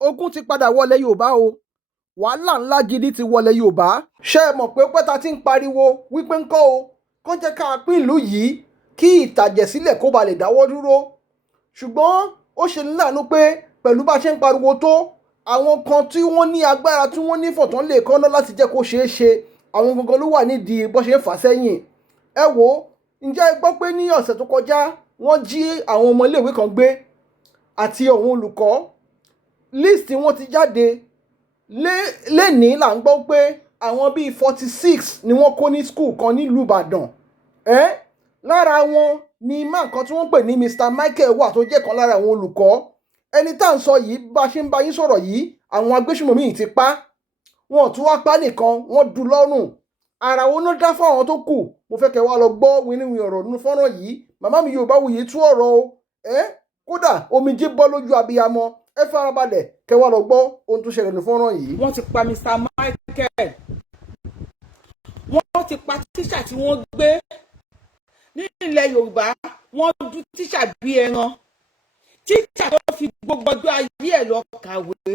ogun ti padà wọlé Yorùbá o wàhálà ńlá gidi ti wọlé Yorùbá ṣé ẹ mọ̀ pé pẹ́ta ti ń pariwo wípé ńkọ́ o kó jẹ́ ká pín ìlú yìí kí ìtàjẹ̀sílẹ̀ kó ba lè dáwọ́ dúró ṣùgbọ́n ó ṣe ní láàánú pé pẹ̀lú bá ṣe ń pariwo tó àwọn kan tí wọ́n ní agbára tí wọ́n ní fọ̀tán lè kọ́ná láti jẹ́ kó ṣeé ṣe àwọn gangan ló wà nídìí bó ṣe ń fà sẹ́yìn ẹ wò ǹjẹ́ ẹ gbọ́ pé ní ọ̀sẹ̀ tó kọjá wọ́n jí àwọn ọmọ iléèwé kan gbé àti àwọn olùkọ́ list wọn ti jáde lẹ́ni là ń gbọ́ pé àwọn bíi 46 ni wọ́n kó ní school kan nílùú Ìbàdàn lára wọn ni máa kan tí wọ́n pè ní Mr. Michael wà tó jẹ́ kan lára àwọn olùkọ́ ẹni tá à ń sọ yìí bá ṣe ń bá yín sọ̀rọ̀ yìí àwọn agbésùmọ̀mí yìí ti pa wọn ò tún wá pa nìkan wọ́n dù lọ́rùn ara wọn ló dá fáwọn tó kù mo fẹ́ kẹ́ wá lọ gbọ́ wíníwí ọ̀rọ̀ nínú fọ́nrán yìí màmá mi Yorùbawuyi tú ọ̀rọ̀ o kódà omijé bọ́ lójú abiyamọ ẹ farabalẹ̀ kẹ́ wá lọ gbọ́ ohun tó ṣẹlẹ̀ nínú fọ́nrán yìí. wọ́n ti pa Mr. Michael wọ́n ti pa tíṣà tí wọ́n gbé ní ilẹ̀ Yorùbá wọ́n dú tíṣà bí ẹran tíṣà tó fi gbogbo ọjọ́ ayé ẹ̀ lọ kàwé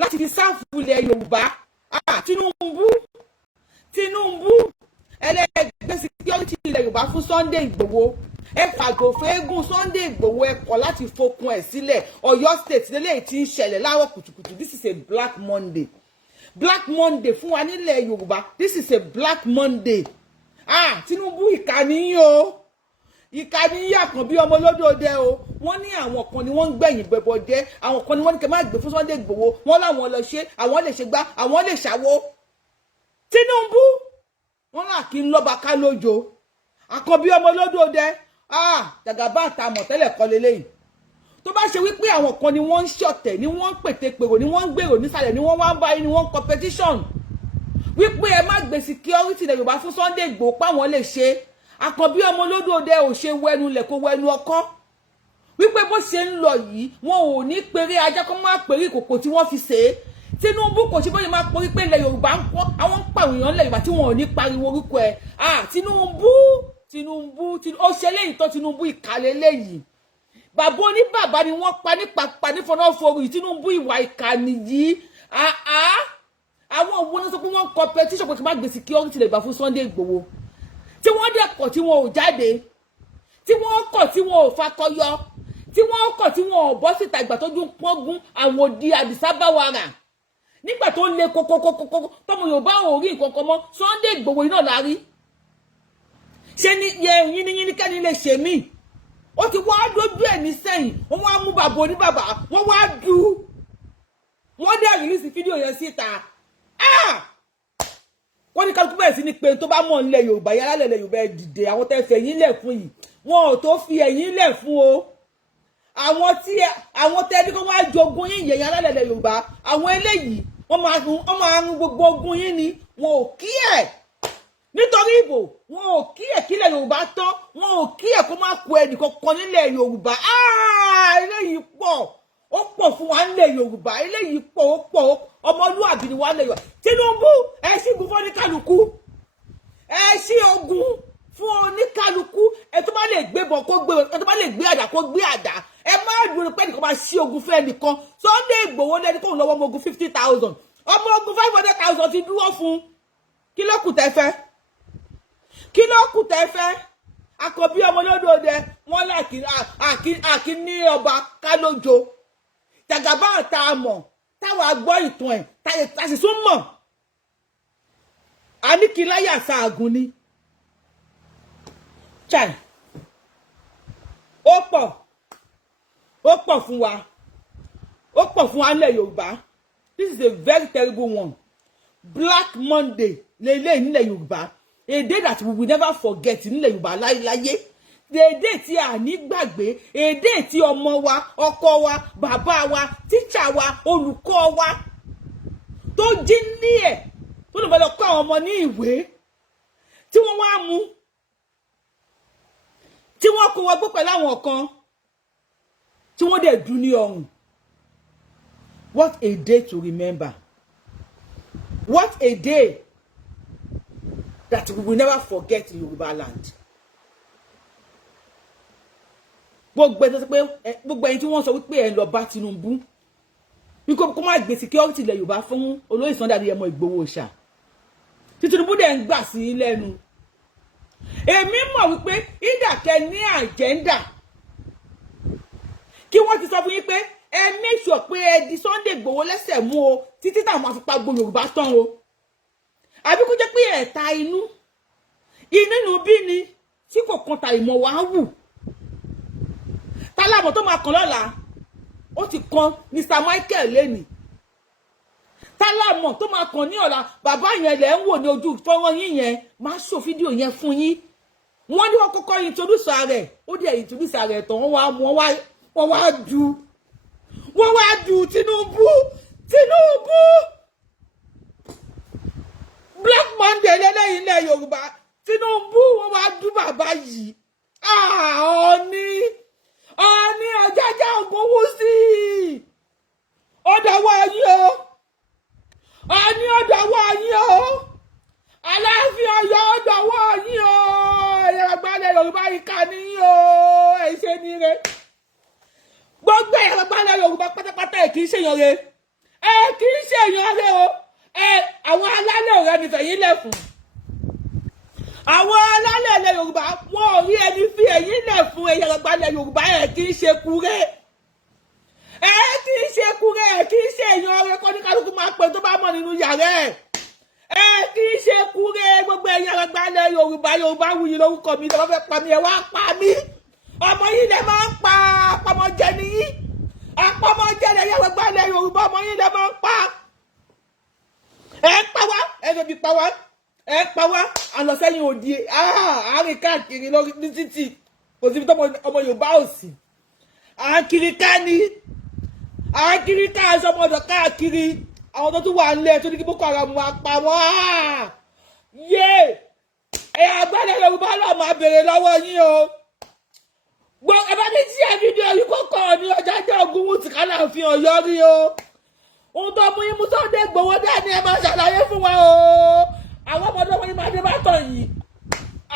láti fi sáàfù ilẹ̀ Yorùbá Tinubu ẹlẹ́gbẹ́ security ilẹ̀ Yorùbá fún Sunday Igboho ẹ fàgò fẹ́ẹ́gùn Sunday Igboho ẹ kọ̀ láti fokun ẹ̀ sílẹ̀ Ọ̀yọ́ state lélẹ́yìí tí ń ṣẹlẹ̀ láàárọ̀ kùtùkùtù this is a Black Monday fún wa nílẹ̀ Yorùbá this is a Black Monday Tinubu ìkànnì o ìkànnì yàkàn bí ọmọ olódòdó o wọ́n ní àwọn kan ni wọ́n ń gbẹ̀yìn bẹ̀bọ̀ jẹ́ àwọn kan ni wọ́n ní kẹ́ má gbé fún Sunday Igboho wọ́n láwọn lọ ṣe àwọn lè ṣe gbá àwọn lè ṣàwo Tinubu wọ́n là kí n lọ́ba ká lójo àkànbí ọmọ olódòdó jàgàbá àtàmọ̀ tẹ́lẹ̀ kọ́ lélẹ́yìn tó bá ṣe wípé àwọn kan ni wọ́n ń ṣọ̀tẹ̀ ni wọ́n ń pètèpèrò ni wọ́n ń gbèrò nísàlẹ̀ ni wọ́n wá ń báyìí ni wọ́n ń competition wípé ẹ má gbé security ilẹ̀ Yorùbá fún Sunday Igboho páwọn lè ṣe àkànbí ọmọ olódòdó ò ṣe wẹnu lẹ̀ kó wẹnu ọkọ́ wípé bó ṣe ń lọ yìí wọn ò ní péré ajá kó má péré ìkòkò tí wọ́n fi ṣe é Tinubu kò ṣe bóyá máa pọ̀ wípé ilẹ̀ Yorùbá ń kọ́ àwọn ń pàwọn èèyàn ilẹ̀ Yorùbá tí wọn ò ní pariwo orúkọ ẹ̀ Tinubu ó ṣe léyìí tó Tinubu ìkàlẹ̀ léyìí bàbá oníbàbá ni wọ́n pa nípa nífọ̀nàfọ̀rù Tinubu ìwà ìkànnì yìí àwọn òun náà sọ pé wọ́n ń competition pé kí n má gbé security lè gbà fún Sunday Igboho tí wọ́n dẹ̀ kọ̀ tí wọn ò jáde tí wọ́n kọ̀ tí wọn ò fakọyọ tí wọ́n kọ̀ tí wọn ò bọ́ síta ìgbà tójú pọ́ngún àwọn òdi àdìsábáwara nígbà tó ń le kókókókókó tọmọ Yorùbá ò rí nǹkan kan mọ́ Sunday Igboho iná la rí ṣé ní yín kẹ́ni lè ṣe mí ó ti wá dójú ẹ̀ ní sẹ́yìn wọ́n wá mú bàbá oníbàbá wọ́n wá dù wọ́n dẹ̀ rìlíìsì fídíò yẹn síta wọ́n ní kálukú bẹ̀rẹ̀ sí ní pé tó bá mọ̀ nílẹ̀ Yorùbá yálà lẹ̀ Yorùbá ẹ̀ dìde àwọn tẹ́ fẹ́ yín lẹ̀ fún yìí wọn ò tó fi ẹ̀yìn lẹ̀ fún o àwọn tẹ́ ní kó wá jogún yín yẹ̀yìn yálà lẹ̀ Yorùbá àwọn eléyìí wọ́n máa ń gbogbo ogun yín ni wọn ò kí ẹ̀ nítorí ìbò wọn ò kí ẹ̀ kílẹ̀ Yorùbá tán wọn ò kí ẹ̀ kó má kó ẹnìkan kan nílẹ̀ Yorùbá eléyìí pọ̀ ó pọ̀ fún wa nílẹ̀ Yorùbá eléyìí pọ̀ ó pọ̀ ọmọlúwàbí ni wà nílẹ̀ Yorùbá Tinubu ẹ ṣí ogun fún oníkálukú ẹ ṣí ogun fún oníkálukú ẹ tó bá lè gbé bọ̀ kó gbé ẹ tó bá lè gbé àdá kó gbé àdá ẹ má dúró pé ẹnìkan máa ṣí ogun fún ẹnìkan Sunday Igboho lẹni kó ń lọ́wọ́ ọmọ ogun 50,000 ọmọ ogun 500,000 ti dúró fún kí ló kù tẹ́ fẹ́ àkọ́bí ọmọ olódòdó wọn láàkí ní ọba kálójo jàgàbá àtàmọ̀ táwa gbọ́ ìtàn ẹ̀ tàṣì tún mọ̀ a ní kí láyà sáàgùn ni chai ó pọ̀ fún wa nílẹ̀ Yorùbá this is a very terrible one Black Monday lélẹ́yìn nílẹ̀ Yorùbá a day that we will never forget nílẹ̀ Yorùbá láyé èdè tí a ní gbàgbé èdè tí ọmọ wa ọkọ wa bàbá wa tíṣà wa olùkọ́ wa tó jí ní ẹ̀ tó lè lọ kọ́ àwọn ọmọ ní ìwé tí wọ́n wá mú tí wọ́n kó wọ́n gbé pẹ̀lú àwọn kan tí wọ́n dẹ̀ dún ní ọrùn. What a day to remember. What a day that we will never forget in Yoruba land. Gbogbo ẹni tí wọ́n sọ wípé ẹ lọ bá Tinubu bí kò má gbé security ilẹ̀ Yorùbá fún olóyè Sunday Adéyẹmọ Ìgbòho ṣá tí Tinubu dẹ̀ ń gbà sí lẹ́nu. Èmi mọ̀ wípé ìdàkẹ́ ní agenda kí wọ́n ti sọ fún yín pé ẹ make sure pé ẹ di Sunday Igboho lẹ́sẹ̀ mú o títí táwọn máa fi pa gbogbo Yorùbá tán o. Àbí kó jẹ́ pé ẹ̀ta inú bí ni tí kò kan ta ìmọ̀ wá wù. Tálámọ̀ tó máa kàn lọ́la ó ti kan Mr. Michael lẹ́nìí. Tálámọ̀ tó máa kàn ní ọ̀la bàbá yẹn lẹ̀ ń wò ní ojú fọ́nrán yín yẹn máa ṣò fídíò yẹn fún yín. Wọ́n ní wọ́n kọ́kọ́ introduce rẹ̀ ó dẹ̀ introduce rẹ̀ tán wọ́n wá du Tinubu Black Monday lẹ́lẹ́yìn ilẹ̀ Yorùbá Tinubu wọ́n wá du bàbá yìí Ọọ̀ni Ọ̀jájá Ògúnwùsì ọ̀dọ̀wọ́ yín o Ọọ̀ni ọ̀dọ̀wọ́ yín o Aláàfin Ọ̀yọ́ ọ̀dọ̀wọ́ yín o ẹ̀yà àgbàlẹ̀ Yorùbá yìí kà ní yín o ẹ̀ṣẹ̀ ní rẹ̀ gbogbo ẹ̀yà àgbàlẹ̀ Yorùbá pátápátá ẹ̀ kì í ṣèyàn rẹ̀ kì í ṣèyàn rẹ̀ o àwọn alálẹ̀ ọ̀rẹ́ mi fẹ̀yìn lẹ̀ fún àwọn alálẹ̀ ilẹ̀ Yorùbá wọn ò rí ẹni fi ẹ̀yìn lẹ̀ fún ẹ̀yà àgbàlẹ̀ Yorùbá kì í ṣe kúrẹ́ kì í ṣe kúrẹ́ kì í ṣe èèyàn rẹ̀ kọ́ ní kálukú máa pè tó bá mọ̀ nínú yàrá kì í ṣe kúrẹ́ gbogbo ẹ̀yà àgbàlẹ̀ Yorùbáwuyi lórúkọ mi lọ́wọ́ fẹ́ pa mí wá pa mí ọmọ yìí lè máa ń pa àpamọ́jẹ nìyí àpamọ́jẹ ẹ̀yà àgbàlẹ̀ Yorùbá ọmọ yìí lè máa ń pa pa wá bí pa wá pa wá àlọ́ sẹ́yìn òdi àárín káàkiri lórí ní títì kò síbi tó ọmọ Yorùbá ò sí àkiri ká ní àkiri ká aṣọ ọmọdé káàkiri àwọn tó tún wà nílẹ̀ tó ní kí Boko Haram máa pa wọ́n ẹ̀yà àgbàlẹ̀ Yorùbá lọ́ọ́ máa béèrè lọ́wọ́ yín o gbọ́ ẹ bá ní tí ẹ fídíò yìí kọ́kọ́ ní Ọ̀jájá Ògúnwùsì kálá fi Ọ̀yọ́ rí o ohun tó mú yín mú Sunday Igboho dání ẹ máa ṣàlàyé fún wa o àwọn ọmọdé ọmọ yín máa dé bá tàn yìí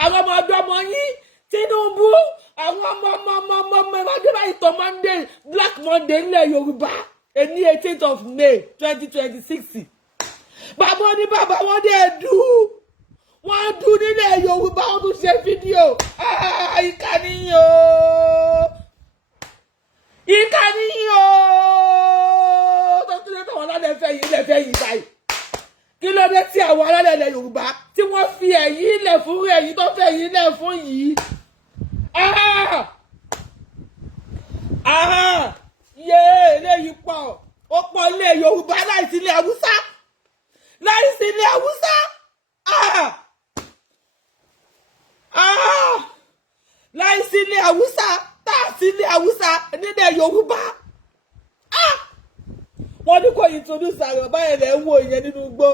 àwọn ọmọdé ọmọ yín Tinubu àwọn ọmọ máa dé bá ìtàn Monday Black Monday nílẹ̀ Yorùbá ní 18th of May 2026 bàbá ní bàbá wọn dé wọ́n dùn nílẹ̀ Yorùbá wọ́n tún ṣe fídíò ìkànnì tó tún lé tàwọn alálẹ̀ fẹ́ yìí báyìí kí ló dé tí àwọn alálẹ̀ ilẹ̀ Yorùbá tí wọ́n fi ẹ̀yìn ilẹ̀ fún ẹ̀yìn tó fẹ́ yìí ilẹ̀ fún yìí eléyìí pọ̀ ó pọ̀ ilẹ̀ Yorùbá láìsí ilẹ̀ Haúsá láìsí ilẹ̀ Haúsá táàsí ilẹ̀ Haúsá nílẹ̀ Yorùbá wọ́n ní kò introduce ààrẹ báyẹn lẹ́ ń wò ìyẹn nínú igbó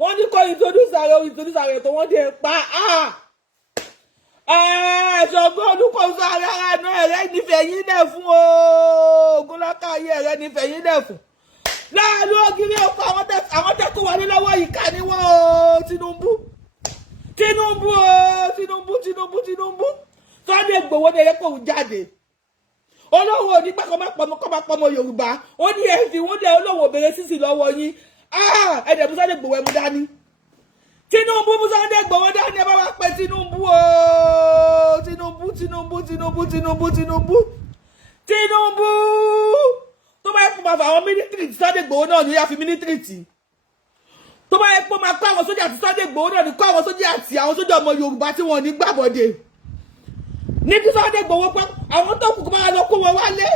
wọ́n ní kò introduce ààrẹ tó wọ́n dé pa ṣọ̀gbọ́n olùkọ́sọ ara náà ẹ̀rẹ́ nífẹ̀ẹ́ yín náà fún ogunlọ́kà ayé ẹ̀rẹ́ nífẹ̀ẹ́ yín náà fún láàánú ògiri ọkọ̀ àwọn tẹ́kọ̀ wọlé lọ́wọ́ yìí ká ní wọ́n Tinubu Sunday Igboho ní ẹ̀yẹ́ kò jáde olówó onígbà kọ́ máa pọmọ Yorùbá ó ní ẹ̀fì wọ́n dẹ̀ olówó bèrè sísì lọ́wọ́ yín ẹ̀dẹ̀ mú Sunday Igboho ẹ̀mú dání Tinubu mú Sunday Igboho dání ẹ bá wá pẹ́ Tinubu tó bá yẹ kó máa fà àwọn mílítírì tí Sunday Igboho náà ní yàfi mílítírì tì tó bá yẹ kó máa kó àwọn sójà tí Sunday Igboho náà ní kó àwọn sójà àti àwọn sójà ọmọ Yorùbá tí wọ́n ní gbàbọ̀dé ní kí Sunday Igboho pé àwọn tó kù kó máa lọ kó wọn wálé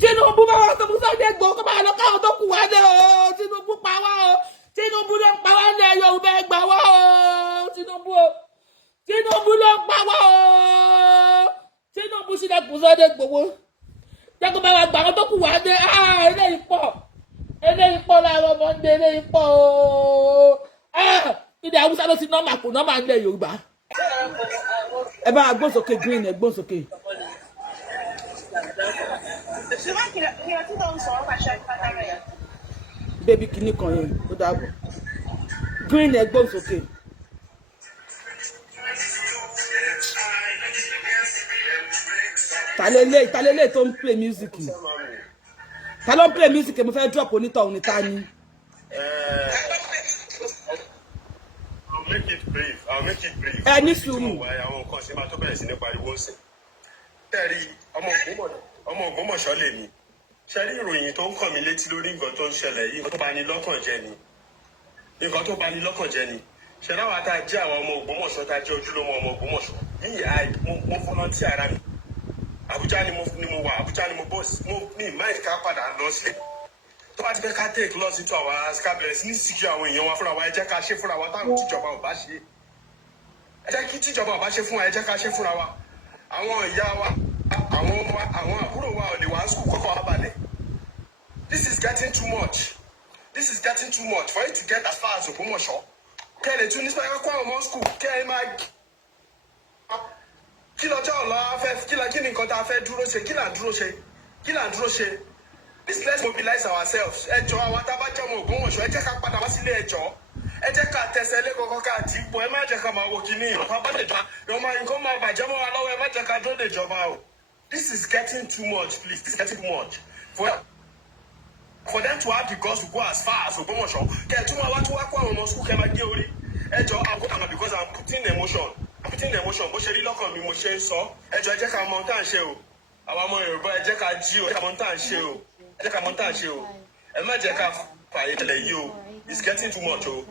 Tinubu bá wọn tó kù Sunday Igboho kó máa lọ káwọn tó kù wálé Tinubu pa wá Tinubu ló ń pa wá ní Yorùbá ẹgbà wá Tinubu ló ń pa wá Tinubu sì dẹ́kun Sunday Igboho jẹ́kun bá wa gbà wọn tó kù wálé eléyìí pọ̀ láàárọ̀ Monday eléyìí pọ̀ ilẹ̀ Haúsá ló ti nọ́mà kò nọ́mà nílẹ̀ Yorùbá ẹ bá gbósókè green ẹ gbósókè. Bébí kìíní kan yẹn ó dáàbò green ẹ gbósókè. Talele tó ń play music yìí. Ta ló play music mo fẹ́ drop onítọ̀hún ní ta ni. I'll make it brief. Ní sùúrù. Àwọn kan ṣe máa tó bẹ̀rẹ̀ sí ní pariwo ń sìn. Tẹ́rí ọmọ Ògbómọ̀ṣọ́ lè ní. Ṣé rí ìròyìn tó ń kàn mí létí lórí nǹkan tó ń ṣẹlẹ̀ yìí nǹkan tó bá ní lọ́kàn jẹ́ ni. Nǹkan tó bá ní lọ́kàn jẹ́ ni. Ṣé láwa tá a jẹ́ àwọn ọmọ Ògbómọ̀ṣọ́ tá a jẹ́ ojúlówó ọmọ Ògbómọ̀ṣọ́? Mo fọlọ́ntì ara mi. Àbújá ni mo wà, Àbújá ni mo bọ́ọ̀sì. Mo ní ìmáìlì ká padà lọ sílẹ̀. Tó bá ti fẹ́ ká take lọ sí tó àwọn àṣìká bẹ̀rẹ̀ sí ní sìkì àwọn èèyàn wa fúnra wa ẹ jẹ́ ká ṣe fúnra wa táwọn tíjọba ò bá ṣe. Ẹ jẹ́ kí tíjọba ò bá ṣe fún wa ẹ jẹ́ ká ṣe fúnra wa. Àwọn ìyá wa, àwọn ọmọ wa, àwọn àbúrò wa ò lè wá skul kọ́kọ́ wa balẹ̀. This is getting too much. This is getting too much for it to get as far as Ògbómọ̀ṣọ́. Kẹ́ ẹ lè tún ní sọ ẹ kó àwọn ọmọ skul kẹ́ ẹ máa kí lọ́jọ́ ọ̀la fẹ́ kí ni nǹkan tá a fẹ́ dúró ṣe kí là ń dúró ṣe. Please let's mobilize ourselves. Ẹ jọ̀ọ́ àwa tá a bá jẹ́ ọmọ Ògbómọ̀ṣọ́ ẹ jẹ́ ká padà wá sílé ẹ jọ̀ọ́. Ẹ jẹ́ ká tẹsẹ̀ lé kọ́kọ́ ká dìbò ẹ má jẹ́ ká máa wo kíní ọ̀pá bá lè jọ ọmọ nǹkan máa bàjẹ́ mọ́ wa lọ́wọ́ ẹ má jẹ́ ká dúró lè jọba o. This is getting too much please. This is getting too much. For them to have the guts to go as far as Ògbómọ̀ṣọ́ kẹ́ ẹ tún wá kó àwọn ọmọ school kẹ́ máa gé orí. Ẹ jọ̀ọ́ àgọ́ because I'm putting emotion. Bó ṣe rí lọ́kàn mi mo ṣe ń sọ. Ẹ jọ̀ọ́ ẹ jẹ́ ká mọ ohun tá à ń ṣe o. Àwọn ọmọ Yorùbá ẹ jẹ́ ká jí o. Ẹ jẹ́ ká mọ ohun tá à ń ṣe o. Ẹ má jẹ́ ká fààyè tẹ̀lé yìí o. It's getting too much o.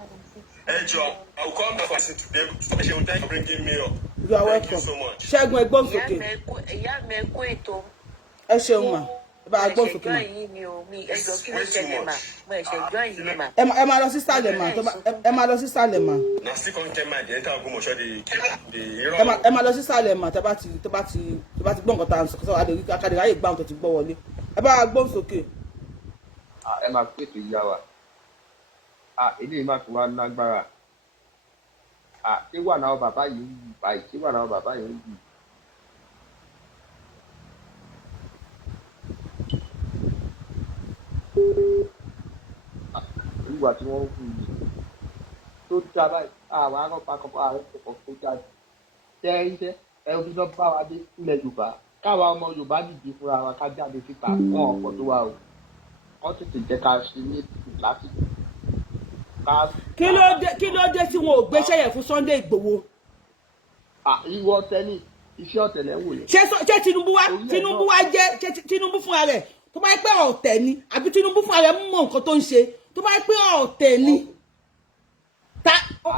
Ẹ jọ̀ọ́ I will come back and listen to them. Thank you for bringing me up. You are welcome. Thank you so much. Ṣẹ́gun ẹgbọ́n sókè. Ìyá mi kú ètò. Ẹ ṣeun mà. Bá a gbọ́ sókè mà. Ẹ máa lọ sí sàlẹ̀ mà. Ẹ máa lọ sí sàlẹ̀ mà. Ẹ máa lọ sí sàlẹ̀ mà tẹ́ bá ti gbọ́ nǹkan tá à ń sọ kọ́sọ́ àdéhùn akadé ráyè gbá nǹkan tó ti gbọ́ wọlé. Ẹ bá a gbọ́ sókè. Ẹ máa pèsè ìyá wa. Ilé ìmọ̀ àti wa lágbára. Ṣé wà náà bàbá yìí ń yí báyìí? Ṣé wà náà bàbá yìí ń yí? Olúwa tí wọ́n ń fún yìí tó dá báyìí àwọn arọ́pàá kọ̀ọ̀kan ààrẹ kọ̀ọ̀kan kó jáde. Ṣé iṣẹ́ ẹ ojú náà bá wa dé ilẹ̀ Yorùbá káwa ọmọ Yorùbá dìde fúnra wa ká jáde síta fún ọ̀pọ̀ tó wà o. Wọ́n tètè jẹ́ ká ṣe ní lásìkò. Kí ló dé tí wọn ò gbéṣẹ́ yẹn fún Sunday Igboho? Ìwọ ọ̀tẹ̀ ni iṣẹ́ ọ̀tẹ̀ lẹ́ ń wò yẹn. Ṣé Tinubu wá jẹ́ Tinubu fúnra rẹ̀ tó bá yẹ pé ọ̀tẹ̀ ni àbí Tinubu fúnra rẹ̀ mọ̀ nǹkan tó ń ṣe tó bá yẹ pé ọ̀tẹ̀ ni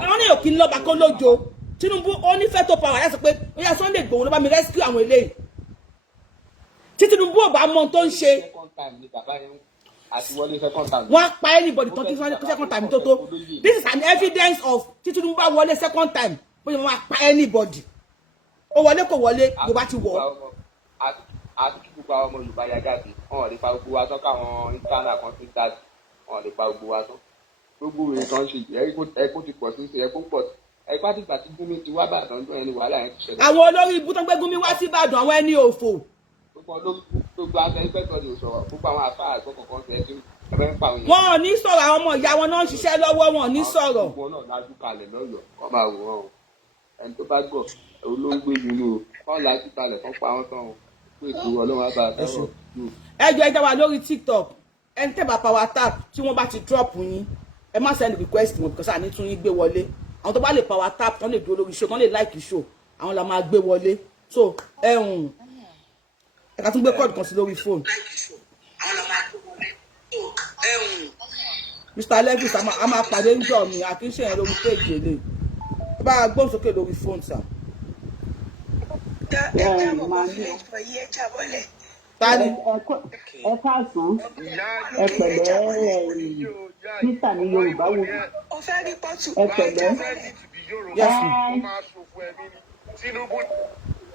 wọ́n ní òkè ńlọ́ba kó lójo Tinubu ó ní fẹ́ tó power yà sọ pé ó yá Sunday Igboho ló bá mi rescue àwọn eléyìí tí Tinubu ò bá mọ tó ń ṣe wọ́n á pa anybody tó ti second time tó this is an evidence of tí Tinubu bá wọlé second time bóyá wọ́n á pa anybody ó wọlé kò wọlé Yorùbá ti wọ̀. Àti kí gbogbo àwọn ọmọ Yorùbá yá jáde wọn lè pa gbogbo wa tán káwọn ìtànà kan ti jáde wọn lè pa gbogbo wa tán gbogbo ìrìn kan ṣe ẹ̀kọ́ ti pọ̀ sí ẹ̀kọ́ pọ̀ sí ẹ̀kọ́ àti ìgbà tí Gúnmi ti wá Ìbàdàn tó ẹni wàhálà yẹn ti ṣẹlẹ̀. àwọn olórí ibú tó ń gbé Gúnmi wá sí Ìbàdàn àwọn ẹni òfò. gbogbo àgbẹ̀ ìfẹ́tọ̀ lè sọ̀rọ̀ gbogbo àwọn àfáà àgbọ̀ kọ̀ọ̀kan ṣe ẹ̀kí ẹ̀fẹ́ ń pa òyìn. wọn ò ní sọ̀rọ̀ àwọn ọmọ ìyá wọn náà ń ṣiṣẹ́ lọ́wọ́ wọn ò ní sọ̀rọ̀. gbogbo náà lájú kalẹ̀ lọ́yọ̀ọ́ kọ́ máa wò wọ́n o ẹni tó bá gbọ́ olóńgbé yìí o wọ́n lájú kalẹ̀ kọ́ pa wọ́n tán o pé ètò Ọlọ́run á bá a dáwọ́. ẹjọ́ ẹ wà lórí TikTok ẹni tẹ́ bá power tap tí wọ́n bá ti drop yín ẹ má send request wọn because àní tún yín gbé wọlé àwọn tó bá lè power tap tán lè dúró lórí show tán lè like show àwọn la máa gbé wọlé so ẹ ká tún gbé kọ́ọ̀dù kan sí lórí fóònù. Mr. Levis a máa pàdé ń jọ mi àkíńṣe yẹn lórí péjì èlé bá a gbóhùn sókè lórí fóònù sà. Tani. Ẹ káàsán ẹ pẹ̀lẹ́ Mr. ní Yorubawuyi ẹ pẹ̀lẹ́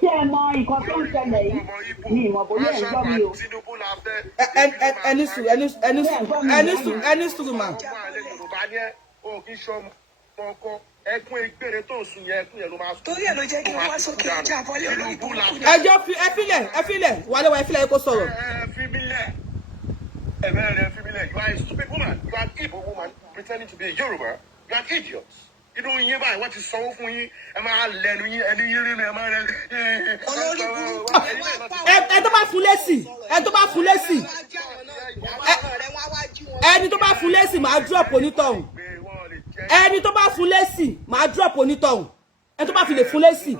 ṣé ẹ mọ nǹkan tó ń ṣẹlẹ̀ yìí ní ìmọ̀ bóyá ẹ̀ ń gbọ́ mi o. ẹni sùúrù mà. ẹkún egbére tó ń sun yẹn ẹkún yẹn ló máa sùn. torí ẹ ló jẹ́ kí n wá sókè ọjà àbọ̀lẹ̀ olóògbé. ẹjọ́ ẹ filẹ̀ wálé wa ẹ filẹ̀ kó sọ̀rọ̀. fi mí lẹ̀ ẹ̀mẹ́ rẹ̀ fi mí lẹ̀ you are a stupid woman you are an Igbo woman pretending to be a Yoruba you are an idiot inú yín báyìí wọ́n ti sanwó fún yín ẹ máa lẹ́nu yín ẹni yín rí ni ẹ máa rẹ. ẹ tó bá fún lésì ẹni tó bá fún lésì máa drop onítọ̀hún ẹni tó bá fún lésì máa drop onítọ̀hún ẹni tó bá fi lè fún lésì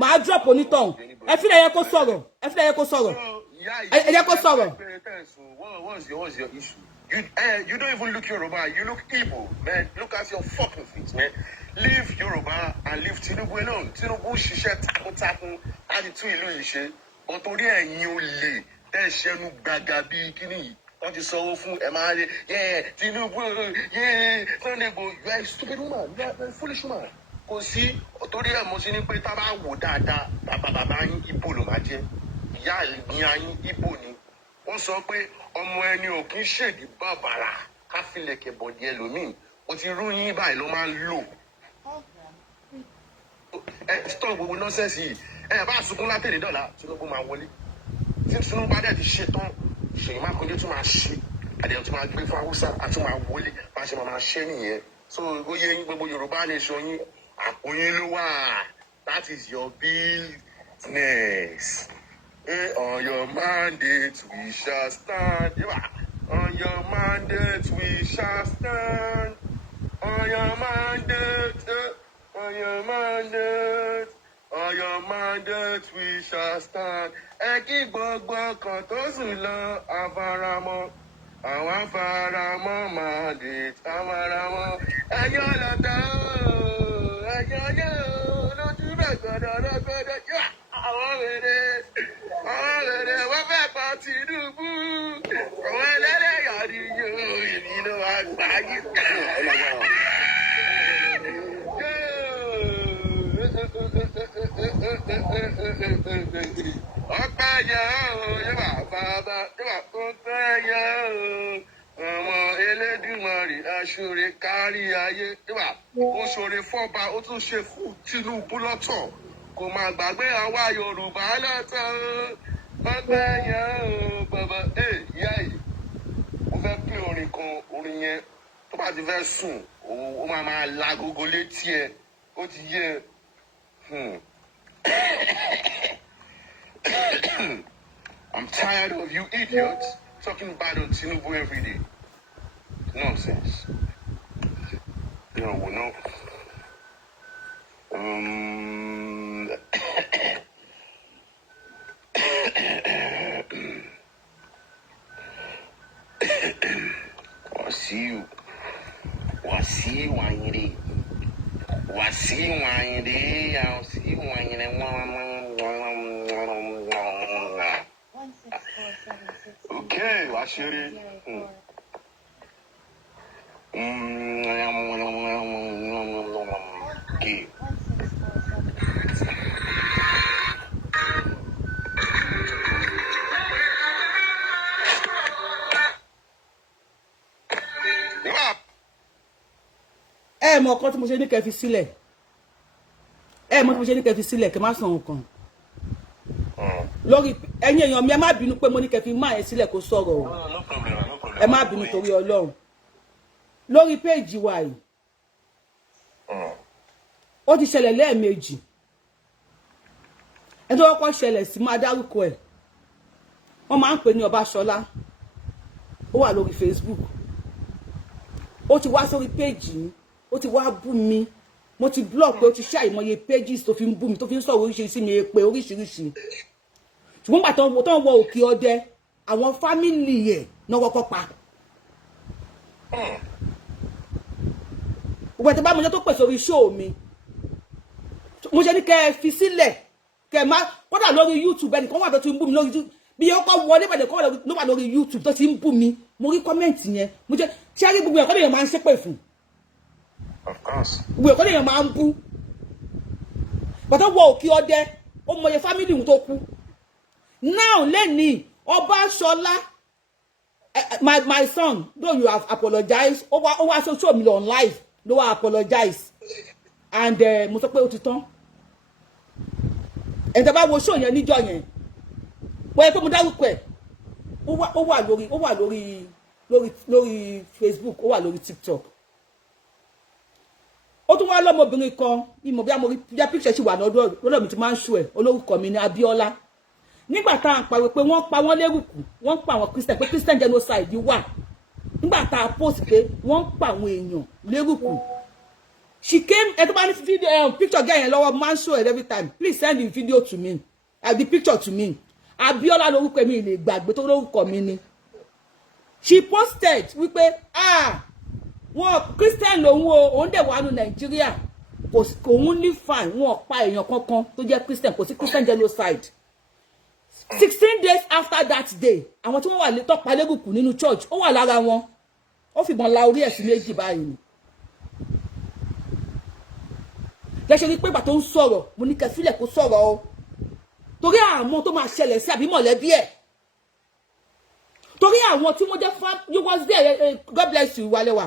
máa drop onítọ̀hún ẹ fi lè yẹ kó sọ̀rọ̀ ẹ yẹ kó sọ̀rọ̀. What's your issue? You don't even look Yoruba. You look Eemo, man. Look at your fucking face, man. Leave Yoruba and leave Tinubu alone. Tinubu ṣiṣẹ́ takuntakun láti tún ìlú yìí ṣe. Ọ̀tọ̀rí ẹ̀yin olè tẹ́ ṣẹ́nu gbàgà bíi kíní yìí. Wọ́n ti sanwó fún ẹ̀ máa rí. Tinubu, Sunday Igboho, you are a stupid woman. You are a foolish woman. Kò sí ọ̀tọ̀rí ẹ̀ mo sí ní pé tá a bá wò dáadáa, bàbá yín Igbo ló máa jẹ́. Ìyá ìgbìyà yín Igbo ni. Wọ́n sọ pé ọmọ ẹni ò kí ń ṣèdí bàbàrà káfílẹ̀kẹ̀ bọ̀dì ẹlòmíì ó ti rú yín báyìí ló máa ń lò. Stop gbogbo nọ́sẹ̀sì yìí bá sunkún látẹ̀lé dọ̀la Tinubu máa wọlé tí Tinubu bá dẹ̀ ti ṣe tán Ṣèyí Mákindé tún máa ṣe àdéhùn tún máa gbé fún Haúsá àtún máa wọlé bá ṣe máa ṣe nìyẹn. So ó yẹ yín gbogbo Yorùbá nation yín àpò yín ló wà. That is your business. On your mandate we shall stand. On your mandate we shall stand. On your mandate, on your mandate, on your mandate we shall stand. Ẹ kí gbogbo kan tó sùn lọ àfaramọ́. Àwọn àfaramọ́ mandate àfaramọ́. Ẹyọ lọ́tà ooo, ẹyọ yóò lójú bẹ̀ gbọdọ̀. Àwọn wèrè wọ́n fẹ́ pa Tinubu àwọn ẹlẹ́dẹ̀ẹ́yà ni yóò ìnínú àgbáyé. Ọpẹ́ yẹ ooo yẹ́bà bàbá yẹ́bà ọpẹ́ yẹ ooo ọmọ Elédùmarè aṣọ́re kárí ayé yẹ́bà ó ṣoore fọ́ba ó tún ṣe fún Tinubu lọ́tọ̀. Kò máa gbàgbé àwa Yorùbá lọ́tọ̀ ọgbẹ́ yẹn o bàbá ìyá yìí mo fẹ́ pín orin kan orin yẹn tó bá ti fẹ́ sùn ó máa la gogo létí ẹ ó ti yẹ. I'm tired of you idiots talking bad on Tinubu every day. Nonsense. You know, we know. Wasiu Ayinde. Okay, Washiri. Okay. Mọ ọkọ tí mo ṣe ní kẹ́ fi sílẹ̀ mọ tí mo ṣe ní kẹ́ fi sílẹ̀ kẹ́ má sàn nǹkan lórí ẹ̀yin èèyàn mi ẹ má bínú pé mo ní kẹ́ fi má ẹ sílẹ̀ kó sọ̀rọ̀ o ẹ má bínú torí Ọlọ́run lórí péèjì wa yìí ó ti ṣẹlẹ̀ lẹ́ẹ̀mejì ẹ tó kọ́kọ́ ṣẹlẹ̀ sí máa dárúkọ ẹ̀ wọ́n máa ń pè ní Ọbaṣọlá ó wà lórí Facebook ó ti wá sórí péèjì yìí ó ti wá bú mi mo ti block pé ó ti ṣe àìmọye pages tó fi ń bú mi tó fi ń sọ̀rọ̀ oríṣiríṣi mi pé oríṣiríṣi ṣùgbọ́n gbà tó ń wọ òkè ọdẹ àwọn fámìlì ẹ̀ náà kọ́kọ́ pa gbogbo ẹ̀tẹ̀ bá mo jẹ́ tó pèsè orí show mi mo ṣe ní kẹ́ ẹ fi sílẹ̀ kẹ́ ẹ má kódà lórí YouTube ẹnìkan wà tó ti ń bú mi lórí YouTube bí yẹn kọ́ wọlé bàjẹ́ kọ́ ló wà lórí YouTube tó ti ń bú mi mo rí kọ́mẹ̀ntì yẹn mo jẹ́ ṣé rí gbogbo ẹ̀kọ́ lè yẹn máa ń ṣépè fún. Of course. We are going to bú. But I walk your there. Oh my family will talk. Now Lenny Ọbaṣọlá my son, though you have apologized over social media on live, though I apologize. And mo sọ pé ó ti tán. And the Bible show yẹn níjọ́ yẹn. Wọ́n pé mo dárúkọ ẹ̀. Ó wà lórí Facebook, ó wà lórí TikTok. ó tún wá lọ́mọbìnrin kan ìmọ̀ bí amórí bí picture ṣì wà lọ́dọ̀ mi ti máa ń ṣù ẹ̀ olórúkọ mi ní Abíọ́lá nígbà tá à ń pariwo pé wọ́n pa wọ́n lérùkù wọ́n pa àwọn Christian pé Christian genocide wà nígbà tá a post pé wọ́n pa àwọn èèyàn lérùkù she came ẹ tó bá ní video picture gẹ̀ yẹn lọ́wọ́ máa ń show it every time please send the video to me the picture to me Abíọ́lá lórúkọ mi lè gbàgbé tó lórúkọ mi ni she posted wípé wọn Christian lòun o òun dẹ̀ wà ní Nàìjíríà kò òun ní fine wọn pa èèyàn kankan tó jẹ́ Christian kò sí Christian genocide 16 days after that day àwọn tí wọ́n wà tó pa lérùkù nínú church ó wà lára wọn ó fìbọn la orí ẹ̀ sí méjì báyìí ni lẹ́sẹ̀ ní pé ìgbà tó ń sọ̀rọ̀ mo ní kẹfílẹ̀ kó sọ̀rọ̀ o torí àwọn tó máa ṣẹlẹ̀ sí àbí mọ̀lẹ́bí ẹ̀ torí àwọn tí wọ́n jẹ́ you was there God bless you Ìwàlẹ́wà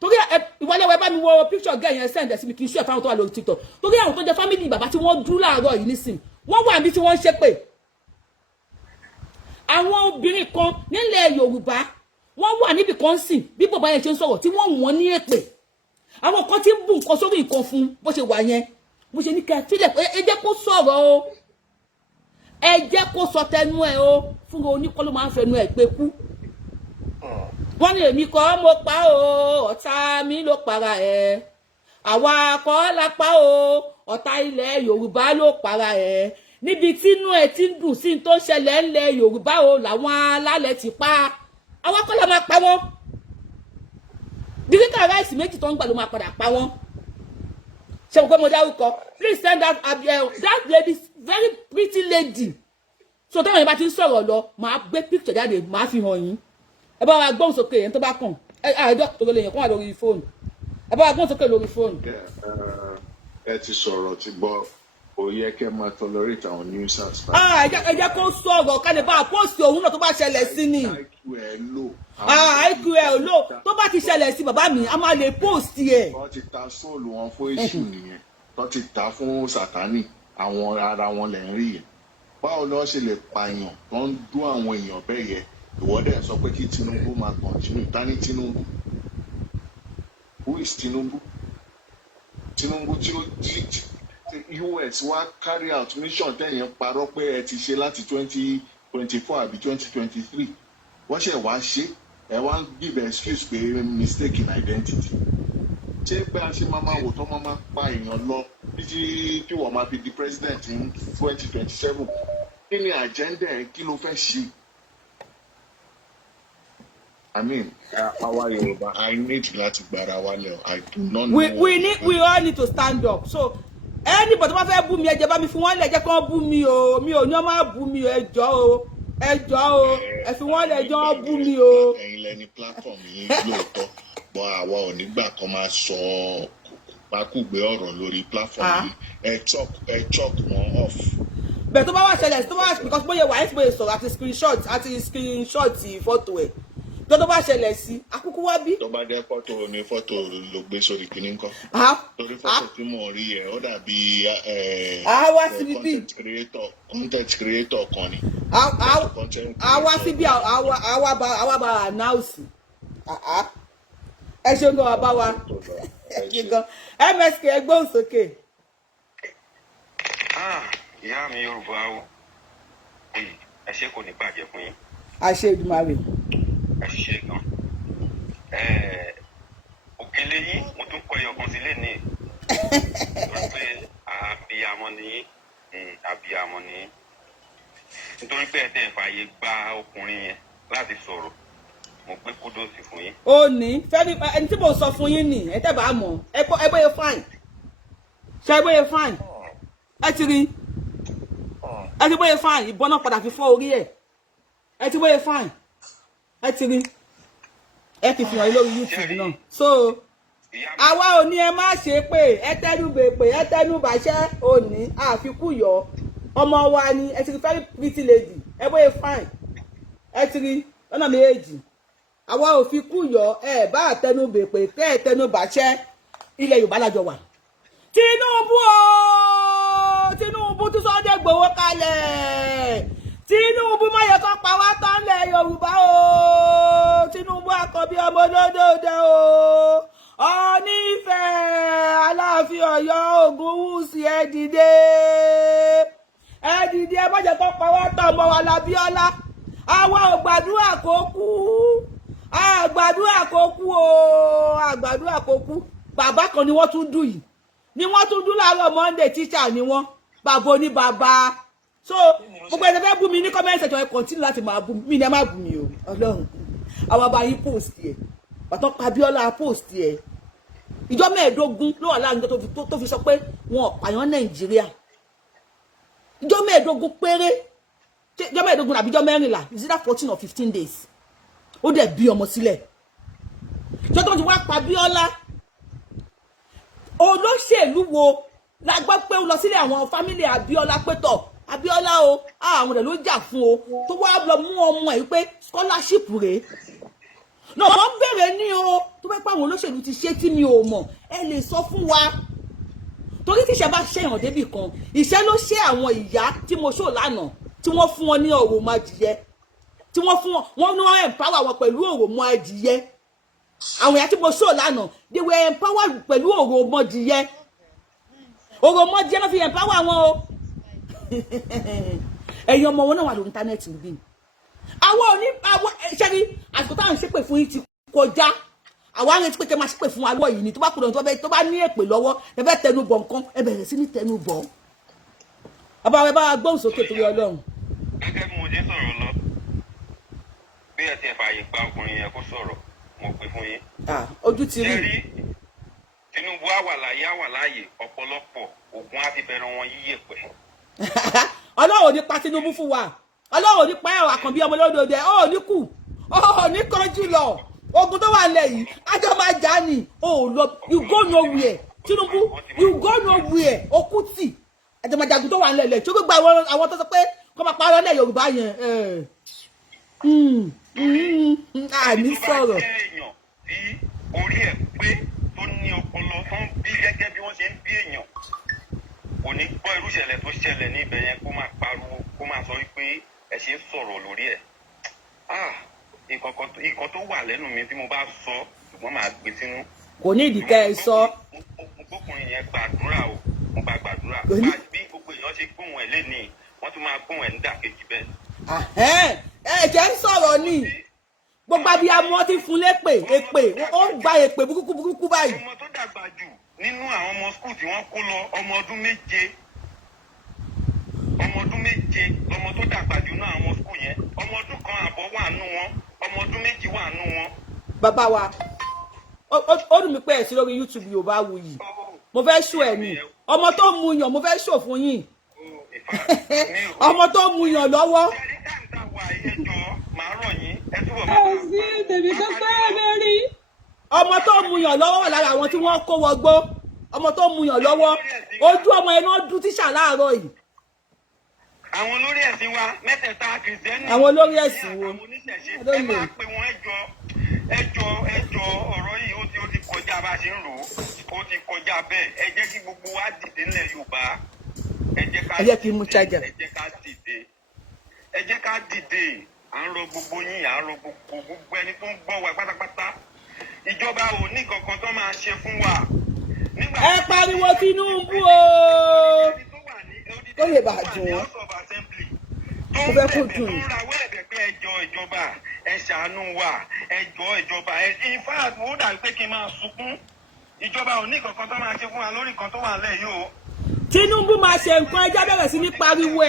torí Ìwàlẹ́wà bá mi wo picture girl yẹn send sí mi kì í ṣe fáwọn tó wà lórí TikTok torí àwọn tó jẹ́ family bàbá tí wọ́n dúró láàárọ̀ yìí nísìn wọ́n wà níbi tí wọ́n ń ṣépè àwọn obìnrin kan nílẹ̀ Yorùbá wọ́n wà níbi kan sìn bí bàbá yẹn ṣe ń sọ̀rọ̀ tí wọ́n wọ́n ní èpè àwọn kan tí ń bù nǹkan sórí nǹkan fún bó ṣe wà yẹn bó ṣe ní kẹ́ fílẹ̀ pé ẹ jẹ́ kó sọ̀rọ̀ o ẹ jẹ́ kó sọ tẹnu ẹ̀ o fún oníkọ́ ló máa ń fẹnu ẹ̀ pé kú wọ́n ní èmi kọ́ mo pa o ọ̀tá mi ló para ẹ̀ àwa kọ́ la pa o ọ̀tá ilẹ̀ Yorùbá ló para ẹ̀ níbi tínú ẹ̀ ti ń dùn sí tó ṣẹlẹ̀ ńlẹ̀ Yorùbá o làwọn alálẹ̀ ti pa àwa kọ́ la máa pa wọ́n dígítà ráìsì méjì tó ń gbà ló máa padà pa wọ́n ṣe mo pé mo dárúkọ please send that lady very pretty lady so táwọn yẹn bá ti ń sọ̀rọ̀ lọ màá gbé picture jáde màá fi hàn yín ẹ bá wa gbóhùn sókè yẹn tó bá kàn ẹjọ́ tó lè yẹn kó wà lórí fóònù ẹ bá wa gbóhùn sókè lórí fóònù. ẹ ti sọ̀rọ̀ ti gbọ́ ó yẹ kẹ́ máa tolerate àwọn nuisance. ẹ jẹ́ kó sọ̀rọ̀ ká lè bá a post òun náà tó bá ṣẹlẹ̀ sí ni. IQ ẹ ò lò tó bá ti ṣẹlẹ̀ sí bàbá mi a máa lè post ẹ̀. wọ́n ti ta sóòlù wọn fún èṣù nìyẹn wọ́n ti ta fún Sátánì àwọn ara wọn lẹ̀ ń rí yẹn báwo ló ṣe lè pààyàn tó ń dún àwọn èèyàn bẹ́ẹ̀ yẹ ìwọ́dẹ̀ sọ pé kí Tinubu máa continue ta ni Tinubu who is Tinubu Tinubu tí US wá carry out mission tẹ̀yìn parọ́ pé ẹ ti ṣe láti 2024 àbí 2023 wọ́n ṣe wá ṣe ẹ wá ń give excuse pé mistake in identity ṣé pé a ṣe máa wò tó máa pa èèyàn lọ títí tí wọ́n máa fi di president in 2027 kí ni agenda ẹ kí ló fẹ́ ṣe. I mean, our Yoruba, I need láti gbára wálẹ̀. I do not know. We all need to stand up. So anybody wọ́n fẹ́ bú mi ẹ jẹ́ bá mi fún wọn lẹ̀ jẹ́ kó bú mi o mi ò ní ọmọ bú mi o ẹ jọ̀ọ́ o ẹ fi wọn lẹ̀ jọ bú mi o. ẹ̀yin lẹni platform yìí lóòótọ́ bọ́ àwa ò nígbà kan máa sọ pákúgbé ọ̀rọ̀ lórí platform yìí ẹ chop wọn off. bẹ́ẹ̀ tó bá wà ṣẹlẹ̀ tó bá wà because bóyá wà ẹ́sì bóyá sọ̀rọ̀ àti screenshot fọ́tò ẹ̀ tó bá ṣẹlẹ̀ sí akúkú wá bí. tó bá jẹ́ fọ́tò ní fọ́tò ló gbé sórí kìíní ńkọ́. torí fọ́tò tí mò ń rí ẹ̀ ó dàbí content creator kan ni. àwa síbi àwa bá announce ẹ ṣe ń gbọ́ bá wa MSK ẹgbẹ́ òsókè. ìyá mi Yorùbá o ẹ ṣe kò ní bàjẹ́ fún yín. àṣẹ Èdùmàrè. ẹ ṣe gan òkèlè yín mo tún kọ ẹyọkan sílé ní nítorí pé àbíyamọ ní nítorí pé ẹtẹ ìfààyè gba ọkùnrin yẹn láti sọ̀rọ̀ mo gbé kúdòsì fún yín. ó ní fẹ́ni ẹni tí mo sọ fún yín nì ẹ tẹ́ bá mọ̀ ẹ bóyá fine ṣe bóyá fine ẹ ti rí ẹ ti bóyá fine ìbọn náà padà fi fọ́ orí ẹ ti bóyá fine ẹ ti rí ẹ ti fi hàn lórí YouTube náà so àwa ò ní ẹ má ṣe pé ẹ tẹnu bèpè ẹ tẹnu bàṣẹ ò ní àfikún yọ ọmọ wa ni ẹ ti rí very pretty lady ẹ bóyá fine ẹ ti rí lọ́nà méjì àwa ò fi kú yọ ẹ bá tẹnu bèpè kẹ ẹ tẹnu bàṣẹ ilẹ̀ Yorùbá lájọ wà. Tinubu tún Sunday Igboho kalẹ̀ Tinubu má yẹ kó pa wá tán lẹ̀ Yorùbá o Tinubu àkọ́bí ọmọ olódòdó o Onífẹ́ Aláàfin Ọ̀yọ́ Ògúnwùsì ẹ dìde ẹ má jẹ́ kó pa wá tọ̀ ọmọ wa l'Abíọ́lá àwa ò gbàdúrà kó kú àgbàdúrà kó kú o àgbàdúrà kó kú bàbá kan ni wọ́n tún dùn yìí ni wọ́n tún dùn láàárọ̀ Monday teacher ni wọ́n bàbá oní bàbá so gbogbo ẹni fẹ́ bú mi ní comment section ẹ continue láti máa bú mi ní ẹ má bú mi o Ọlọ́run àwọn bá yín post ẹ bàtọ́ pa Abíọ́lá post ẹ ìjọ mẹ́ẹ̀ẹ́dógún ló wà láàrin tó fi sọ pé wọn ò pààyàn Nàìjíríà ìjọ mẹ́ẹ̀ẹ́dógún péré ìjọ mẹ́ẹ̀ẹ́dógún àbí ìjọ mẹ́rìnlá is either 14 or 15 days ó dẹ̀ bí ọmọ sílẹ̀ ìjọ tó ti wá pa Abíọ́lá olóṣèlú wo la gbọ́ pé ó lọ sílé àwọn fámílì Abíọ́lá pétọ̀ Abíọ́lá o àwọn rẹ̀ ló jà fún o tó wá lọ mú ọmọ ẹ̀ pé scholarship rèé náà wọ́n bẹ̀rẹ̀ ní o tó bá pàwọn olóṣèlú ti ṣe tí mi ò mọ̀ ẹ lè sọ fún wa torí tíṣẹ́ bá ṣẹ̀yàn débì kan ìṣẹ́ ló ṣe àwọn ìyá tí mo ṣó lánàá tí wọ́n fún wọn ní òròmọ adìyẹ tí wọ́n fún wọn ní wọ́n empower wọn pẹ̀lú òròmọ adìyẹ àwọn ìyá tí mo ṣó lánàá they were empowered pẹ̀lú òròmọ adìyẹ òròmọ adìyẹ ló fi empower wọn o ẹ̀yin ọmọ wọn náà wà lórí íńtánẹ́ẹ̀tì níbí àwọn ṣẹ́rí àsìkò táwọn ṣépè fún yín ti kọjá àwọn arìnrìn pé kẹ́ máa ṣépè fún àwọ̀ yìí ni tó bá kúrò tó bá ní èpè lọ́wọ́ ẹ fẹ́ tẹnu bọ̀ nǹkan ẹ bẹ̀rẹ̀ sí ní tẹnu bọ̀ àbáwọ̀ ẹ bá gbóhùn sókè torí Ọlọ́run. gẹ́gẹ́ bí mo ṣe sọ̀rọ̀ lọ bí ẹ ti fààyè gba ọkùnrin yẹn kó sọ̀rọ̀ mo pè fún yín. ojú ti rí. ṣẹ́rí Tinubu àwà láàyè ọ̀pọ̀lọpọ̀ ogun á ti bẹ̀rẹ̀ wọn yíyẹ pẹ̀. Ọlọ́run ò ní pa Tinubu fún wa Ọlọ́run ní pa ẹ̀wà Àkànbí ọmọ lódòdó ó ní kù ó ní kánjú lọ ogun tó wà lẹ̀ yìí ajọ́ máa jà ní ó lọ you go nowhere Tinubu you go nowhere okú tì ajọ́ máa jagun tó wà lẹ̀ lẹ̀ tí ó gbogbo àwọn tó sọ pé kọ́ máa parọ́ lẹ̀ Yorùbá yẹn àní sọ̀rọ̀. tí orí ẹ̀ pé tó ní ọpọlọ tó ń bí gẹ́gẹ́ bí wọ́n ṣe ń bí èèyàn kò ní gbọ́ irú ìṣẹ̀lẹ̀ tó ṣẹlẹ̀ ní ibẹ̀ yẹn kó máa pariwo kó máa sọ wípé ẹ ṣe ń sọ̀rọ̀ lórí ẹ̀ nǹkan tó wà lẹ́nu mi tí mo bá sọ ṣùgbọ́n máa gbé sínú. kò ní ìdíkẹ́ ẹ sọ. mo gbókùnrin yẹn gbàdúrà o mo bá gbàdúrà bí gbogbo èèyàn ṣe gbóhùn ẹ̀ lénìí wọ́n tún máa gbóhùn ẹ̀ ní dàkejì bẹ́ẹ̀. ẹ̀jẹ̀ ń sọ̀rọ̀ ni gbogbo abiyamọ ti fún lépè èpè ó ń gba èpè burúkú báyìí. ọmọ tó dàgbà jù nínú àwọn ọmọ skul tí wọ́n kó lọ ọmọ ọdún méje ọmọ tó dàgbà jù náà àwọn skul yẹn ọmọ ọdún kan àbọ̀ wà nù wọn ọmọ ọdún méjì wà nù wọn. bàbá wa ó dùn mí pé ẹ̀ sí lórí YouTube Yorubawuyi mo fẹ́ ṣó ẹ̀ ní ọmọ tó mu yàn mo fẹ́ ṣó fún yín ọmọ tó mu yàn lọ́wọ́. ọmọ tó mu yàn lọ́wọ́ wà lára àwọn tí wọ́n kó wọgbó ọmọ tó mu yàn lọ́wọ́ ojú ọmọ ẹni wọ́n dún tíṣà láàárọ̀ yìí. àwọn olórí ẹ̀sìn wa mẹ́tẹ̀ẹ̀ta kìrìsìtẹ́nì. àwọn olórí ẹ̀sìn wo. ẹ máa pe wọn ẹjọ́ ọ̀rọ̀ yìí ó ti kọjá bá a ṣe ń rò ó ti kọjá bẹ́ẹ̀ ẹ jẹ́ kí gbogbo wa dìde nílẹ̀ Yorùbá ẹ jẹ́ kí mú chájà ẹ jẹ́ ká dìde à ń rọ gbogbo yín à ń rọ gbogbo ẹni tó ń gbọ́ wa pátápátá ìjọba ò ní kankan tó máa ṣe fún wa. ẹ pariwo Tinubu o tó lè bàa dùn ọ́ tó fẹ́ kó dùn yìí. tó ń rawọ́ ẹ̀bẹ̀ pé ẹjọ́ ìjọba ẹ ṣàánú wa ẹjọ́ ìjọba in fact ó dàbí pé kí n máa sunkún ìjọba ò ní kankan tó máa ṣe fún wa lórí nǹkan tó wà lẹ̀ yìí o. Tinubu máa ṣe nǹkan ẹjẹ́ bẹ̀rẹ̀ sí ní pariwo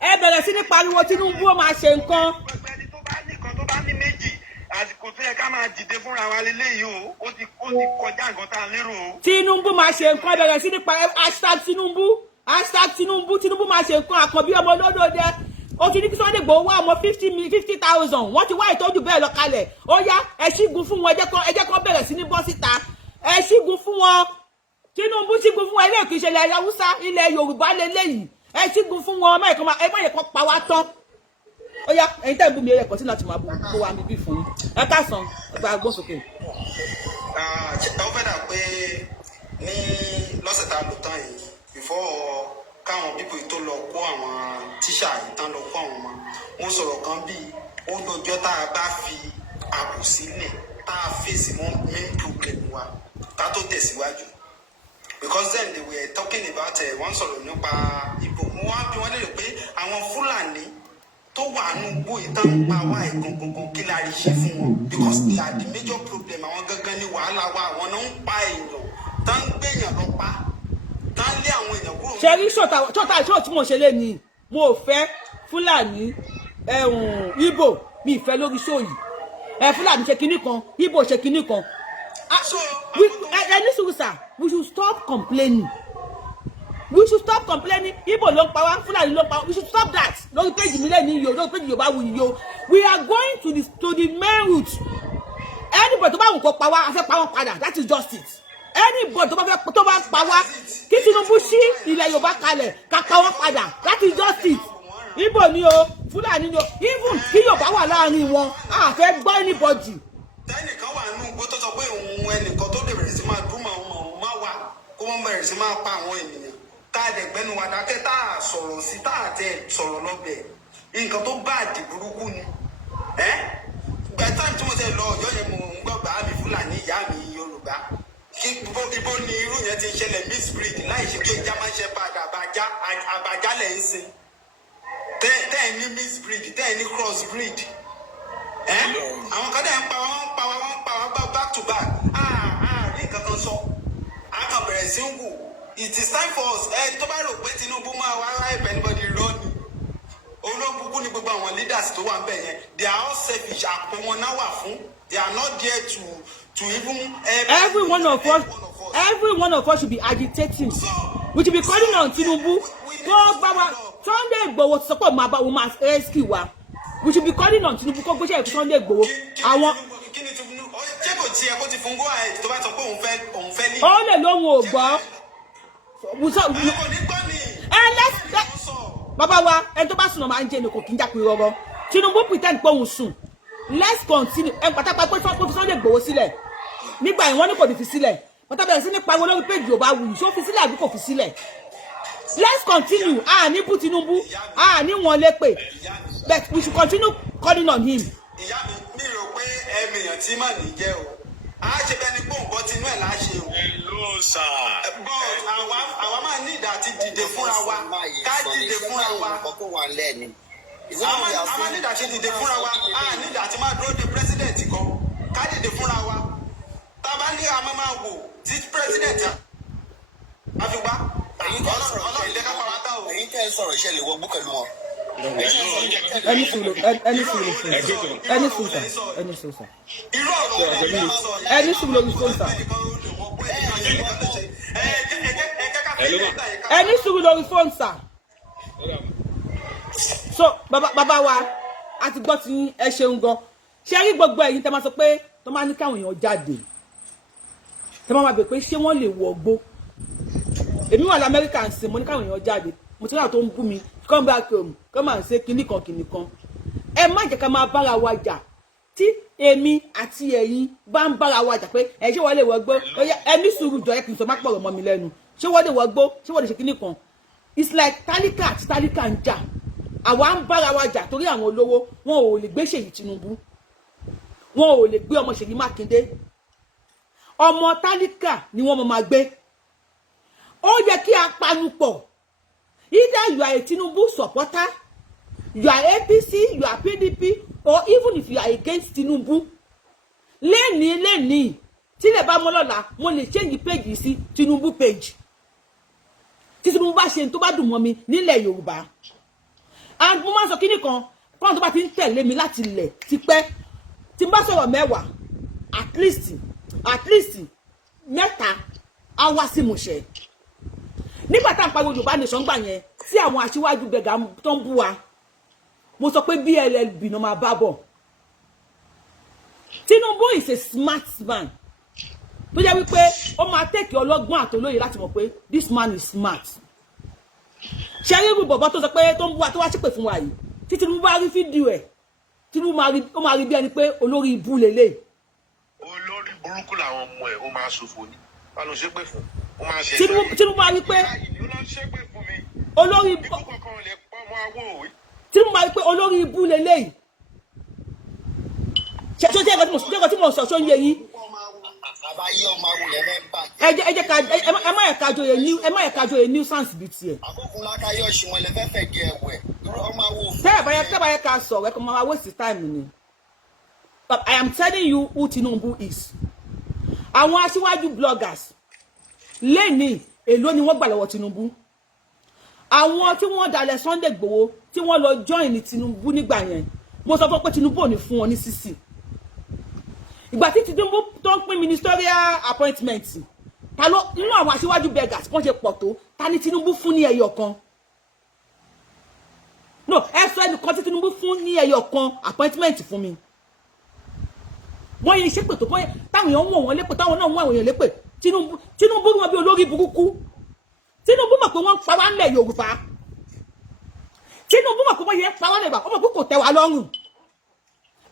ẹ bẹ̀rẹ̀ sí ní pariwo Tinubu ó máa ṣe nǹkan. ẹni tó bá ní kan tó bá ní méjì àsìkò tó yẹ ká máa dìde fúnra wa lélẹ́yìí o ó ti kọjá nǹkan tá a lérò o. Tinubu máa ṣe nǹkan bẹ̀rẹ̀ sí ní pariwo Tinubu máa ṣe nǹkan Àkànbí ọmọ olódòdó ó ti ní kí Sunday Igboho wá ọmọ 50,000 wọ́n ti wá ìtọ́jú bẹ́ẹ̀ lọ kalẹ̀ ó yá ẹ ṣígun fún wọn ẹ jẹ́ kó bẹ̀rẹ̀ sí ní bọ́ síta ẹ ṣígun fún wọn Tinubu ṣígun fún wọn ilé ìkíṣẹ́ ilẹ̀ Haúsá ilẹ̀ Yorùbá lélẹ́yìí ẹ ṣígun fún wọn ẹ má yẹ kó pa wá tán ó yá ẹ̀yin tẹ́ ẹ̀ bú mi ẹ̀yẹ kọ́tí láti máa bú kó wa mi bí fún yín ẹ káàsán ẹ gba agbó sókè. ó fẹ́ dà pé ní lọ́sẹ̀ tá a lò tán yìí before káwọn pípò tó lọ kó àwọn tíṣà yìí tán lọ kó àwọn ọmọ mo sọ̀rọ̀ kan bíi ó lọ́jọ́ tá a bá fi ààbò sílẹ̀ tá tá a face main problem wa ká tó tẹ̀síwájú because then they were talking about wọ́n sọ̀rọ̀ nípa Igbo mo wá bí wọ́n lè rò pé àwọn Fúlàní tó wà nù gbó ìtàn pa wá ìgangan kí la rí ṣe fún wọn because they are the major problem àwọn gangan ní wàhálà wa àwọn náà ń pa èèyàn tá ń gbèyàn lọ pa tá ń lé àwọn èèyàn kúrò. ṣe rí ṣọ́ọ̀tà tí mo ṣe lé ní mo ò fẹ́ Fúlàní Igbo mi ìfẹ́ lórí ṣóòyì Fúlàní ṣe kinní kan Igbo ṣe kinní kan ẹni sùúrù sà we should stop complaining. We should stop complaining. Igbo ló ń pa wá, Fúlàní ló ń pa wá. We should stop that. Lórí page mi lẹ́ni yo, lórí page Yorubawuyi yo. We are going to the main route. Anybody tó bá wù kó pa wá, a fẹ́ pa wọ́n padà. That is justice. Anybody tó bá pa wá, kí Tinubu ṣí ilẹ̀ Yorùbá kalẹ̀, ká pa wọ́n padà. That is justice. Igbo ni o, Fúlàní ni o. Even kí Yorùbá wà láàrin wọn, a fẹ́ gbọ́ anybody. Tẹ́nìkan wà nínú igbó tó sọ pé òun ẹnìkan tó lè bẹ̀rẹ̀ sí máa dúró máa wà kó wọ́n bẹ̀rẹ̀ sí máa pa àwọn ènìyàn. Tá a dẹ̀ gbẹ́nu wa dákẹ́ tá a sọ̀rọ̀ sí tá a tẹ̀ sọ̀rọ̀ lọ́bẹ̀ nǹkan tó bá àdì burúkú ni gbẹ̀tà tí mo tẹ̀ lọ ọ̀yọ́ yẹn mo ń gbọ́ bàá mi Fúlàní ìyá mi Yorùbá kí ibo ni irú yẹn ti ń ṣẹlẹ̀ misbreed láì ṣe pé German Shepherd àbájálẹ̀ ń sìn tẹ́ ẹ̀ ní misbreed tẹ́ ẹ̀ ní crossbreed àwọn kan dẹ̀ ń pa wọ́n back to back rí nǹkan kan sọ àkànbẹ̀rẹ̀ sí ń wù. It is time for us. Tó bá rò pé Tinubu máa wá láìpẹ́ anybody run ni. Olóògùnkú ni gbogbo àwọn leaders tó wà níbẹ̀ yẹn. They are all selfish. Àpò wọn náà wà fún. They are not there to even every one of us should be agitating. We should be calling on Tinubu. Kó bá wa Sunday Igboho sọ pé máa rescue wa. We should be calling on Tinubu kó gbéṣẹ́ ìfún Sunday Igboho. Àwọn kí ni Tinubu ṣé kò tiẹ̀ kó ti fún go ahead tó bá sọ pé òun fẹ́ ní. Ó lè lóhun ò gbọ́. Baba wa ẹni tó bá sùn máa ń jẹ ní kò kí ń jápé rọrọ Tinubu pretend pé òun sùn. Let's continue pátápátá pé fún Sunday Igboho sílẹ̀ nígbà yẹn wọ́n ní kò ní fi sílẹ̀ pátá bẹ̀rẹ̀ sí ní pariwo lórí page Yorubawuyi ṣó fi sílẹ̀ àbí kò fi sílẹ̀. Let's continue ní bú Tinubu ní wọn lépè but we should continue calling on him. Ìyá mi rò pé ẹ̀mìyàn tí mà ní jẹ́ o a ṣe bẹ́ẹ̀ ni gbòǹgbò tinú ẹ̀ láṣẹ o. Hello sir. Àwa máa ní ìdá àti dìde fúnra wa ká dìde fúnra wa. Àwa ní ìdá àti dìde fúnra wa a ní ìdá àti máa dúró de president kan ká dìde fúnra wa. Tábà ní a máa wò tí president àfigbá ọlọ́run ilé kápá wa tá o. Èyí tẹ́ ẹ sọ̀rọ̀ iṣẹ́ lè wọgbó pẹ̀lú wọn. Ẹni sùúrù sà. Ẹni sùúrù lórí fóònù sà. Ẹni sùúrù lórí fóònù sà. So bàbá wa a ti gbọ́ tí ẹ ṣeun gan. Ṣé rí gbogbo ẹ̀yin tẹ́ máa sọ pé tó máa ní káwọn èèyàn jáde. Tẹ́ máa bẹ̀ pé ṣé wọ́n lè wọgbó. Èmi wà l'Amẹ́ríkà ń sìn mo ní káwọn èèyàn jáde. Mo ti rí àwọn tó ń bú mi come back home come and say kinní kan ẹ má jẹ́ ká máa bára wa jà tí èmi àti ẹ̀yin bá ń bára wa jà pé ẹ ṣé wọ́n lè wọgbó ẹ ní sùúrù jọ ẹ kì í sọ má pọ̀rọ̀ mọ́ mi lẹ́nu ṣé wọ́n lè wọgbó ṣé wọ́n lè ṣe kinní kan it's like tálíkà àti tálíkà ń jà àwa ń bára wa jà torí àwọn olówó wọn ò lè gbé Ṣèyí Tinubu wọn ò lè gbé ọmọ Ṣèyí Mákindé ọmọ tálíkà ni wọ́n máa gbé ó yẹ kí a panu pọ̀. Either you are a Tinubu supporter, you are APC, you are PDP, or even if you are against Tinubu. Lẹ́ni, tí lè bá mọ́ lọ́la, mo lè change page yìí sí Tinubu page. Tí Tinubu bá ṣe tó bá dùn mọ́ mi nílẹ̀ Yorùbá. And mo máa sọ kíní kan, kọ́n tó bá ti ń tẹ̀lé mi láti ilẹ̀ ti pẹ́. Tí n bá sọ̀rọ̀ mẹ́wàá, at least mẹ́ta á wá sí ìmúṣẹ. Nígbà tá à ń pariwo Yorùbá nation gbà yẹn tí àwọn aṣíwájú gbẹ̀gà tó ń bú wa mo sọ pé BLLB náà máa bá bọ̀. Tinubu is a smart man tó jẹ́ wípé ó máa tẹ̀kì ọlọ́gbọ́n àtolóye láti mọ̀ pé this man is smart. Ṣé irú bọ̀bọ̀ tó sọ pé tó ń bú wa tó wá ṣépè fún wa yìí tí Tinubu bá rí fídíò ẹ̀ Tinubu máa rí bí ẹni pé olórí ibú lélẹ̀. Olórí burúkú làwọn ọmọ ẹ̀ ó máa ṣòfò ní wọ́n lọ ṣépè fún. Tinubu máa rí pé olórí Tinubu máa rí pé olórí ibú lélẹ́yìí ṣé tó jẹ́ nǹkan tí mo sọ ṣó ń yé yín. àbáyé ọmọ àwọn yẹn fẹ́ bà. ẹ jẹ́ ká ẹ má yẹ ká joyè nuisance bíi tiẹ̀. àkókò lákàyọ̀ ṣì wọn lè fẹ́ fẹ́ gé ẹ̀wẹ̀ ọmọ àwọn òfin. tẹ́ bá yẹ ká sọ̀rọ̀ ẹ kò máa waste time ni. But I am telling you who Tinubu is. Àwọn aṣíwájú bloggers lẹ́ni èló ni wọ́n gbà lọ́wọ́ Tinubu. Àwọn tí wọ́n dalẹ̀ Sunday Igboho tí wọ́n lọ join Tinubu nígbà yẹn. Mo sọ fún pé Tinubu ò ní fún wọn ní sísì. Ìgbà tí Tinubu tó ń pín ministerial appointment ta ló nínú àwọn aṣíwájú beggars wọ́n ṣe pọ̀ tó ta ni Tinubu fún ní ẹyọ kan. No, ẹ sọ ẹnìkan tí Tinubu fún ní ẹyọ kan appointment fún mi. Wọ́n yẹ ṣépè tó kọ́ táwọn èèyàn wọ̀n wọ́n lépè táwọn náà wọ́n àwọn èèyàn lépè Tinubu wọn bí olórí burúkú. Tinubu mọ̀ pé wọ́n ń pa wá nílẹ̀ Yorùbá. Tinubu mọ̀ pé wọ́n yẹ pa wá nílẹ̀ Yorùbá ó mọ̀ pé kò tẹ́ wa lọ́rùn.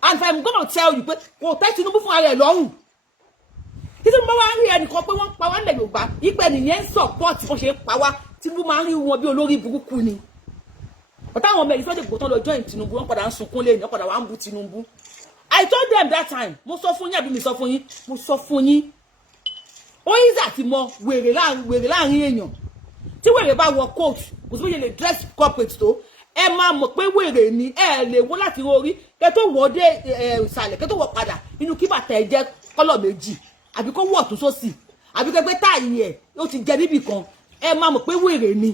And I'm gonna tell you pé kò tẹ́ Tinubu fún ara ẹ̀ lọ́rùn. Tinubu máa ń rí ẹnìkan pé wọ́n ń pa wá nílẹ̀ Yorùbá ipò ẹnìyẹn ń support bó ṣe ń pa wá Tinubu máa ń rí wọn bí olórí burúkú ni. But táwọn ọmọ Sunday Igboho tán lọ join Tinubu wọ́n padà ń sunkún lé ní wọ́n padà wá ń bú Tinubu. I told them that time mo sọ fún yín àbí mi sọ fún yín mo sọ fún yín. Ó yí àti mọ wèrè láàrin èèyàn tí wèrè bá wọ coat kò sí bó ṣe lè dress corporate tó ẹ máa mọ̀ pé wèrè ni ẹ lè wọ́ láti orí kẹ́ tó wọ́ dé ìsàlẹ̀ kẹ́ tó wọ́ padà inú kí bàtà ẹ jẹ́ kọ́lọ̀ méjì àbí kó wọ̀ tó sósì àbí kẹ́ gbé táàyè ẹ̀ ó ti jẹ níbì kan ẹ máa mọ̀ pé wèrè ni.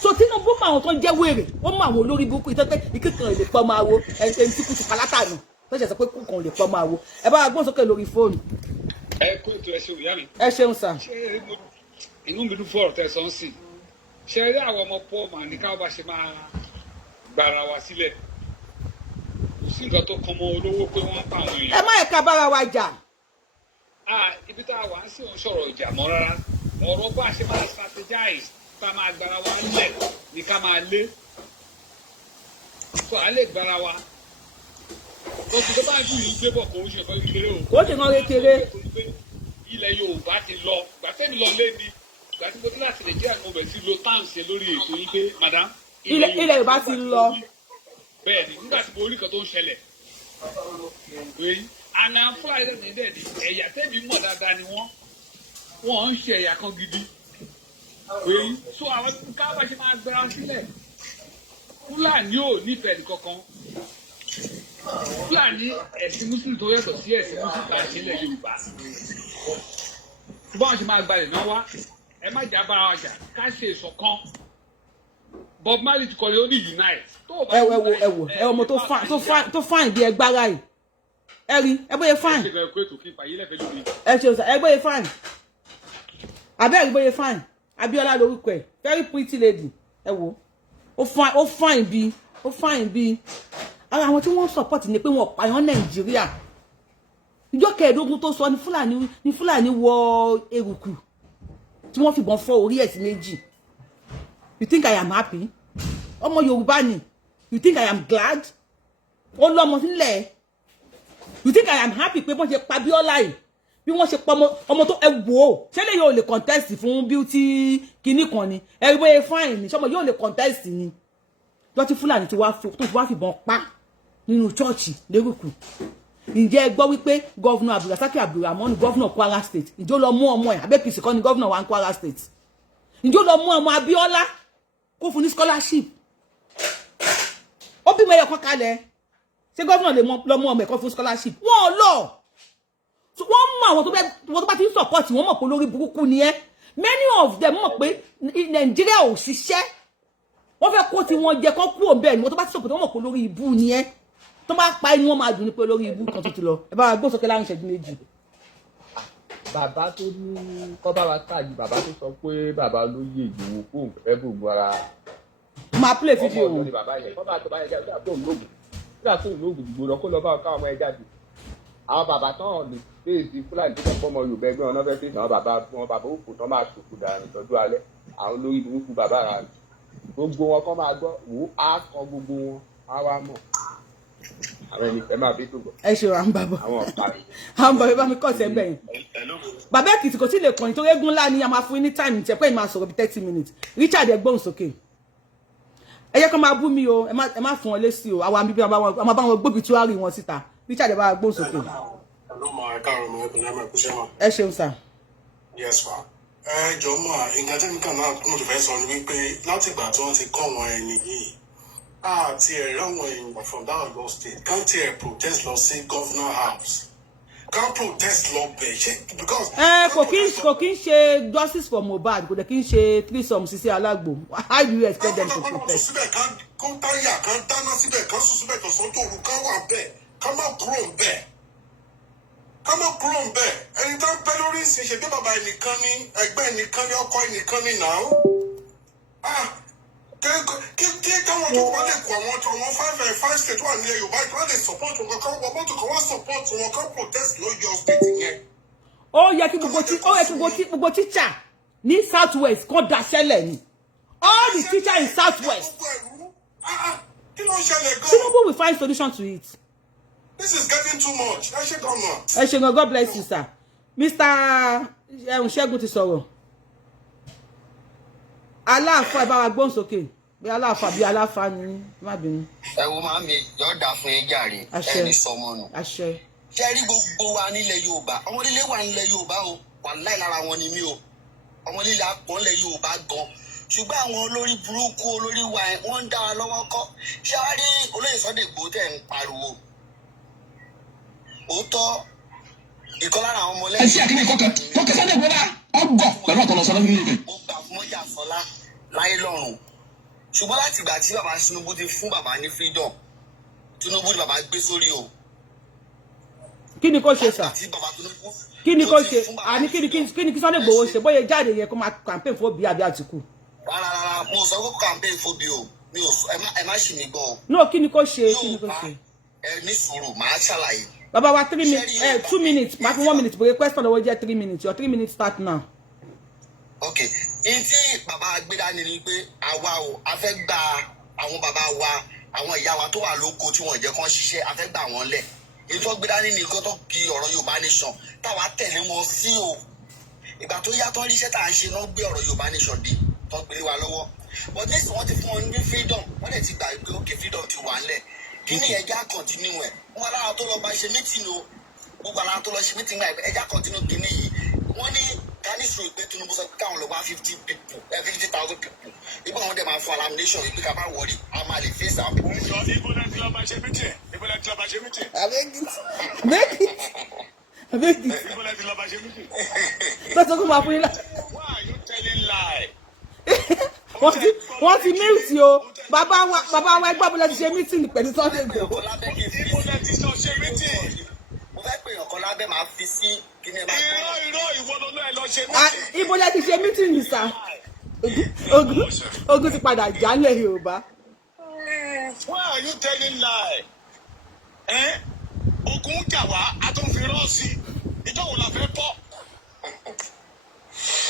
So Tinubu mọ àwọn tó ń jẹ́ wèrè ó mọ àwọn olórí burúkú ìtọ́ pé ìkíkan lè pọ́ máa wo ẹni tí kú ti palátà nù tó ṣe sọ pé kúkan lè pọ́ máa wo ẹ bá wa gbọ́n sókè lórí fóònù. ẹ kó ètò ẹ ṣe òyà mi. ẹ ṣeun sà. ṣé inú mi dùn fún ọ̀rọ̀ tẹ̀sán sí ṣe rí àwọn ọmọ pọ́ màá ní káwọn bá ṣe máa gbára wa sílẹ̀ kò sí nǹkan tó kan mọ́ olówó pé wọ́n ń pa àwọn èèyàn. ẹ má yẹ ká bára wa jà. ibi tá a wà ń sì ń sọ̀rọ̀ ìjà mọ́ rárá ọ̀rọ̀ bá a ṣe máa strategize tá a máa gbára wa nílẹ̀ ní ká máa lé tó a lè gbára wa oṣù tó bá jù yìí gbé bọ̀ kó o ṣe fẹ́ kékeré o. kó o ṣe kan kékeré. ilẹ̀ Yorùbá ti lọ gbàtẹ́mi lọ lé mi gbàtí mo dé láti Nàìjíríà mo bẹ̀ sí lo táǹsì lórí ètò yìí pé madam. ilẹ̀ Yorùbá ti lọ. bẹ́ẹ̀ni nígbà tí mo rí kan tó ń ṣẹlẹ̀ àná fúlàní ẹ̀sìn dẹ̀ ni ẹ̀yà tẹ́mi mọ̀ dáadáa ni wọ́n ń ṣe ẹ̀yà kan gidi so àwọn káwá ṣe máa gbéra sílẹ̀ Fúlàní ò nífẹ̀ẹ́ nìkankan Fúlàní ẹ̀sìn Mùsùlùmí tó yàtọ̀ sí ẹ̀sìn Mùsùlùmí tá a ṣe ilẹ̀ Yorùbá bọ́n ṣe máa gbalẹ̀ náà wá ẹ má jà bára wa jà ká ṣe ìṣọ̀kan Bob Marley ti kọ́ni ó ní unite. ẹ wo ọmọ tó fine bí ẹgbára yìí ẹ rí ẹ bóyá fine ẹ ṣe òsà ẹ bóyá fine abẹ́rẹ́ bóyá fine Abíọ́lá lórúkọ ẹ̀ very pretty lady ẹ wo ó fine bí ara àwọn tí wọ́n support ni pé wọ́n pààyàn Nàìjíríà ìjọ kẹẹ̀ẹ́dógún tó sọ ní Fúlàní wọ eruku tí wọ́n fìbọn fọ́ orí ẹ̀ sí méjì. You think I am happy? Ọmọ Yorùbá ni. You think I am glad? Ó lọ́mọ sílẹ̀. You think I am happy pé wọ́n ṣe pa Abíọ́lá yìí bí wọ́n ṣe pa ọmọ tó ẹ wò ó ṣẹlẹ̀ yóò lè contest fún beauty kinní kan ni ẹ wé fine ni ṣọmọ yóò lè contest ni lọ́tí Fúlàní tó wá fìbọn pa nínú chọ́ọ̀chì lérùkù. Ǹjẹ́ ẹ gbọ́ wípé gọ́vnà Abdulrasaq Abdulrahman gọ́vnà Kwara State ìjọ lọ mú ọmọ ẹ̀ abẹ́kìsì kan ní gọ́vnà wa ní Kwara State ìjọ lọ mú ọmọ Abíọ́lá kó fún ní scholarship ó bímọ ẹyọ kan kalẹ̀ ṣé gọ́vnà lè lọ mú ọmọ ẹ̀kọ́ fún scholarship wọ́n lọ wọ́n mọ àwọn tó bá ti ń support wọ́n mọ̀ pé lórí burúkú ni ẹ́ many of them mọ̀ pé Nàìjíríà ò ṣiṣẹ́ wọ́n fẹ́ kó tí wọ́n jẹ kán kúrò bẹ́ẹ̀ ni wọ́n tó bá ti support wọ́n mọ̀ pé lórí ibú ni ẹ́ tó bá pa inú wọn máa dùn ní pé lórí ibú kan tó ti lọ ẹ bá wa gbó sókè láàrin ìṣẹ́jú méjì. bàbá tó ní kọ́ bá wa tàyè bàbá tó sọ pé bàbá olóyè Ìgbòho fóun fẹ́ gbogbo ara. máa play fídíò ọmọ ọdún ni bàbá yẹn kọ́ bá tó bá yẹn jáde àbúrò lóògùn nígbà tó lóògùn Ìgbòho lọ kó lọ bá wọn káwọn ọmọ yẹn jáde. àwọn bàbá tán lè fèsì Fúlàní tó sọ ọmọ Yorùbá ẹgbẹ́ wọn náà fẹ́ fèsì àwọn bàbá òkú tán máa ṣòfò dànù tọ́jú alẹ́ àwọn olórí burúkú bàbá rà gbogbo wọn kọ́ máa gbọ́ wò á kọ gbogbo wọn á wá mọ̀ àwọn ẹni fẹ́ máa bí tó gbọ́. ẹ ṣe ra ń bàbá àwọn bàbá bá mi kọ́ ọ̀sẹ̀ gbẹ̀yìn. bàbá Èkìtì kò tí lè kàn nítorí eégún ńlá ni a máa fún ní time ìtẹ́ pé ìmáa sọ̀rọ̀ bí 30 minutes Richard ẹgbọ́n sókè. ẹ yẹ kó máa bú mi o ẹ má fún wọn lésì o àwọn àbíbí a máa bá wọn gbóbi tí wàá rí wọn síta Richard ẹ bá gbó sókè. Hello ma, ẹ káàárọ̀ ma, ẹ pẹ̀lẹ́ ma, ẹ kú iṣẹ́ ma. Ẹ ṣeun sà. Yes ma. Ẹ jọ̀ọ́ ma, nǹkan tí nǹkan náà mo ti fẹ́ sọ ni wípé láti ìgbà tí wọ́n ti kọ́ wọn ẹni yìí àti ẹ̀rọ àwọn èèyàn from that Oyo state kàn tí ẹ protest lọ sí governor house kàn protest lọ bẹ̀ ṣe because. Kò kí ń ṣe justice for Mohbad kò dẹ̀ kí ń ṣe threesome Sisi Alagbo. How do you expect them to protest? Kàn táyà kàn dáná síbẹ̀ kàn sùn síbẹ̀ tọ̀sán tòru kàn wà bẹ́ẹ̀ kàn má kúrò bẹ́ẹ̀. Come on, Chrome bear. Anytime Pelori say she be baba ẹnìkan ni, ẹgbẹ́ ẹnìkan ni, ọkọ ẹnìkan ni now. Kí káwọn tó wọlé kó àwọn 5 state wà ní Yorùbá ìtura lè support wọn kankan wọ́n mọ́tò kan wá support wọn kan protest lọ́yọ̀ state yẹn. Ó yẹ kí gbogbo teacher ní South West kàn daṣẹ́lẹ̀ ni. All the teachers in South West. Kí ló ń ṣẹlẹ̀ gan? Tinubu will find solution to it. This is getting too much. Ẹ ṣé gan, God bless you, sir. Mr. Segun ti sọ̀rọ̀. Aláàfáà ẹ bá wa gbóhùn sókè. Bí aláàfáà bí aláàfáà ni má bínú. Ẹ wo máa mi yọ̀ọ́ dà fún yín jàre. Ẹni sọmọ nù. Àṣẹ. Ṣé rí gbogbo wa nílẹ̀ Yorùbá? Ọmọ líle wà nílẹ̀ Yorùbá o. Wàláhì lára wọn ni mí o. Ọmọ líle àpọ̀ nílẹ̀ Yorùbá gan. Ṣùgbọ́n àwọn olórí burúkú olórí wa wọ́n ń dá wa lọ́wọ́ kọ́. Ṣé wá rí olóyè Sunday Igboho tẹ̀ ń pariwo? Òótọ́ ìkan lára àwọn ọmọ lẹ́yìn. Ẹ ṣe àkíní kọ́kẹ́ Sunday Igboho bá ọgbọ̀n pẹ̀lú ọ̀tọ̀ lọ́sọ̀rọ̀ fún mi. Mo gbà fún mọ́jà Fọlá láyé lọ́rùn. Ṣùgbọ́n láti ìgbà tí bàbá Tinubu ti fún bàbá ní freedom, Tinubu ni bàbá gbé sórí o. Kí ni kò ṣe sà? Kí ni kò ṣe? Àní kí ni Sunday Igboho ṣe bóyá jáde yẹn kó máa campaign fún Obi àbí Àtìkù? Rárá, mo sọ pé campaign fún Obi o. Mi ò ẹ má ṣì mí gbọ́ o. No, kí ni kò ṣe? Kí ni kò ṣe? Ẹ ní sùúrù, màá ṣàlàyé. Baba wa 3 minutes, 2 minutes, maybe 1 minute, but the question will get 3 minutes. Your 3 minutes start now. Okay. Inti baba agbeda ni pé àwa o, a fẹ́ gba àwọn bàbá wa, àwọn ìyá wa tó wà lóko tí wọ́n jẹ́ kàn ṣiṣẹ́, a fẹ́ gbà wọ́n lẹ̀. Ètò agbeda ni nǹkan tó kí ọ̀rọ̀ Yorùbá nation, táwa tẹ̀lé wọn sí o. Ìgbà tó yá tó rí iṣẹ́ tá à ń ṣe náà gbé ọ̀rọ̀ Yorùbá nation dé, tó gbé wa lọ́wọ́. But this wọ́n ti fún wọn ní freedom, wọ́n dẹ̀ ti gbà pé okay freedom ti wà ńlẹ̀. Kini ẹja continue ẹ wọn alára tó lọ bá ṣe meeting o gbogbo alára tó lọ ṣe meeting náà ẹja continue kini yìí wọn ní kánísù ìpè Tinubu sọ pé káwọn lọ wá 50,000 people ìbọn àwọn dẹ̀ máa fún alamination ìpè ká bá wọrí a máa lè face our people. Ibo la ti lọ bá ṣe meeting. Ibo la ti lọ bá ṣe meeting. Make it. Ibo la ti lọ bá ṣe meeting. That's what I'm saying. Why are you telling lie? Wọ́n ti mute o. Bàbá wa ẹgbẹ́ bọ́lá ti ṣe meeting pẹ̀lú Sunday Igboho. Ibo la ti lọ ṣe meeting. Mo fẹ́ pè ọ̀kan lábẹ́ máa fi sí kíni ẹ máa gbọ́. Irọ́ ìwọ ló lọ ẹ lọ ṣe meeting. Ibo la ti ṣe meeting ni sà. Ogun ti padà jálẹ̀ Yorùbá. Why are you telling lie? Ogun jà wá, a tún fi rọ́ sí. Ìjọ wo la fẹ́ bọ́?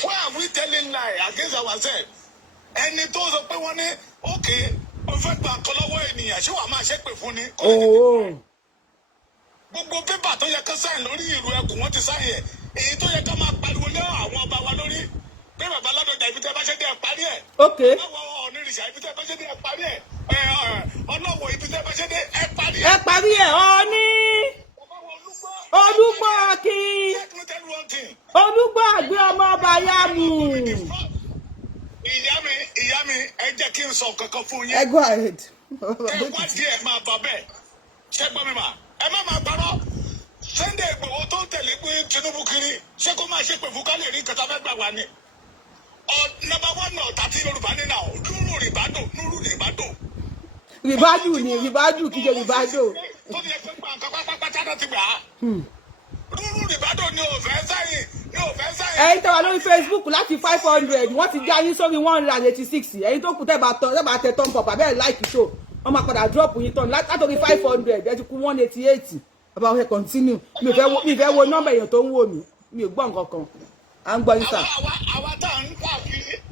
Why are we telling lie against ourselves? Ẹni tó sọ pé wọ́n ní okay o fẹ́ gbà kọ́ lọ́wọ́ ènìyàn ṣé wàá máa ṣépè fún ni. Gbogbo pépà tó yẹ ká sáyìn lórí ìlú ẹkùn wọn ti sáyìn ẹ̀ èyí tó yẹ ká máa pariwo lé àwọn ọba wa lórí pé bàbá Ládọjà ibi tẹ́ bá ṣe dé ẹ parí ẹ̀. Báwo Ọ̀nìrìṣà ibi tẹ́ bá ṣe dé ẹ parí ẹ̀. Ọlọ́wọ̀ ibi tẹ́ bá ṣe dé ẹ parí ẹ̀. Ẹ parí ẹ̀ Ọọ̀ni. Olúgbọ́ Akin. Olúgbọ́ àgbẹ̀ ọmọ ọba Yámù. Ìyá mi, ẹ jẹ́ kí n sọ kankan fún yín. Ẹ go ahead. Ẹ wá díẹ̀ máa bà bẹ́ẹ̀. Ṣé gbọ́ mi mà? Ẹ má máa parọ́. Sunday Igboho tó tẹ̀lé pé Tinubu kiri ṣé kó máa ṣe pè fún ká lè rí nǹkan tá a fẹ́ gbà wá ni. Number one náà tàbí Yorùbá ní náà Nuru Ribado. Ribadu kí jẹ́ Ribado. Tó ti yẹ pé nǹkan pátápátá náà ti gbà á. Nuru Ribado ni ò fẹ́ sáyìn. Ẹ̀yin tẹ́ wà lórí Facebook láti 500 wọ́n ti já yín sórí 186 ẹ̀yin tó kù tẹ́ bá tẹ thumb up abẹ́ like show wọ́n máa padà drop yín tán látòrí 500 ẹ ti kú 188 bàbá wọn continue mi fẹ́ wo nọ́mbà èèyàn tó ń wò mí mi ò gbọ́ nǹkan kan à ń gbọ́ yín sà.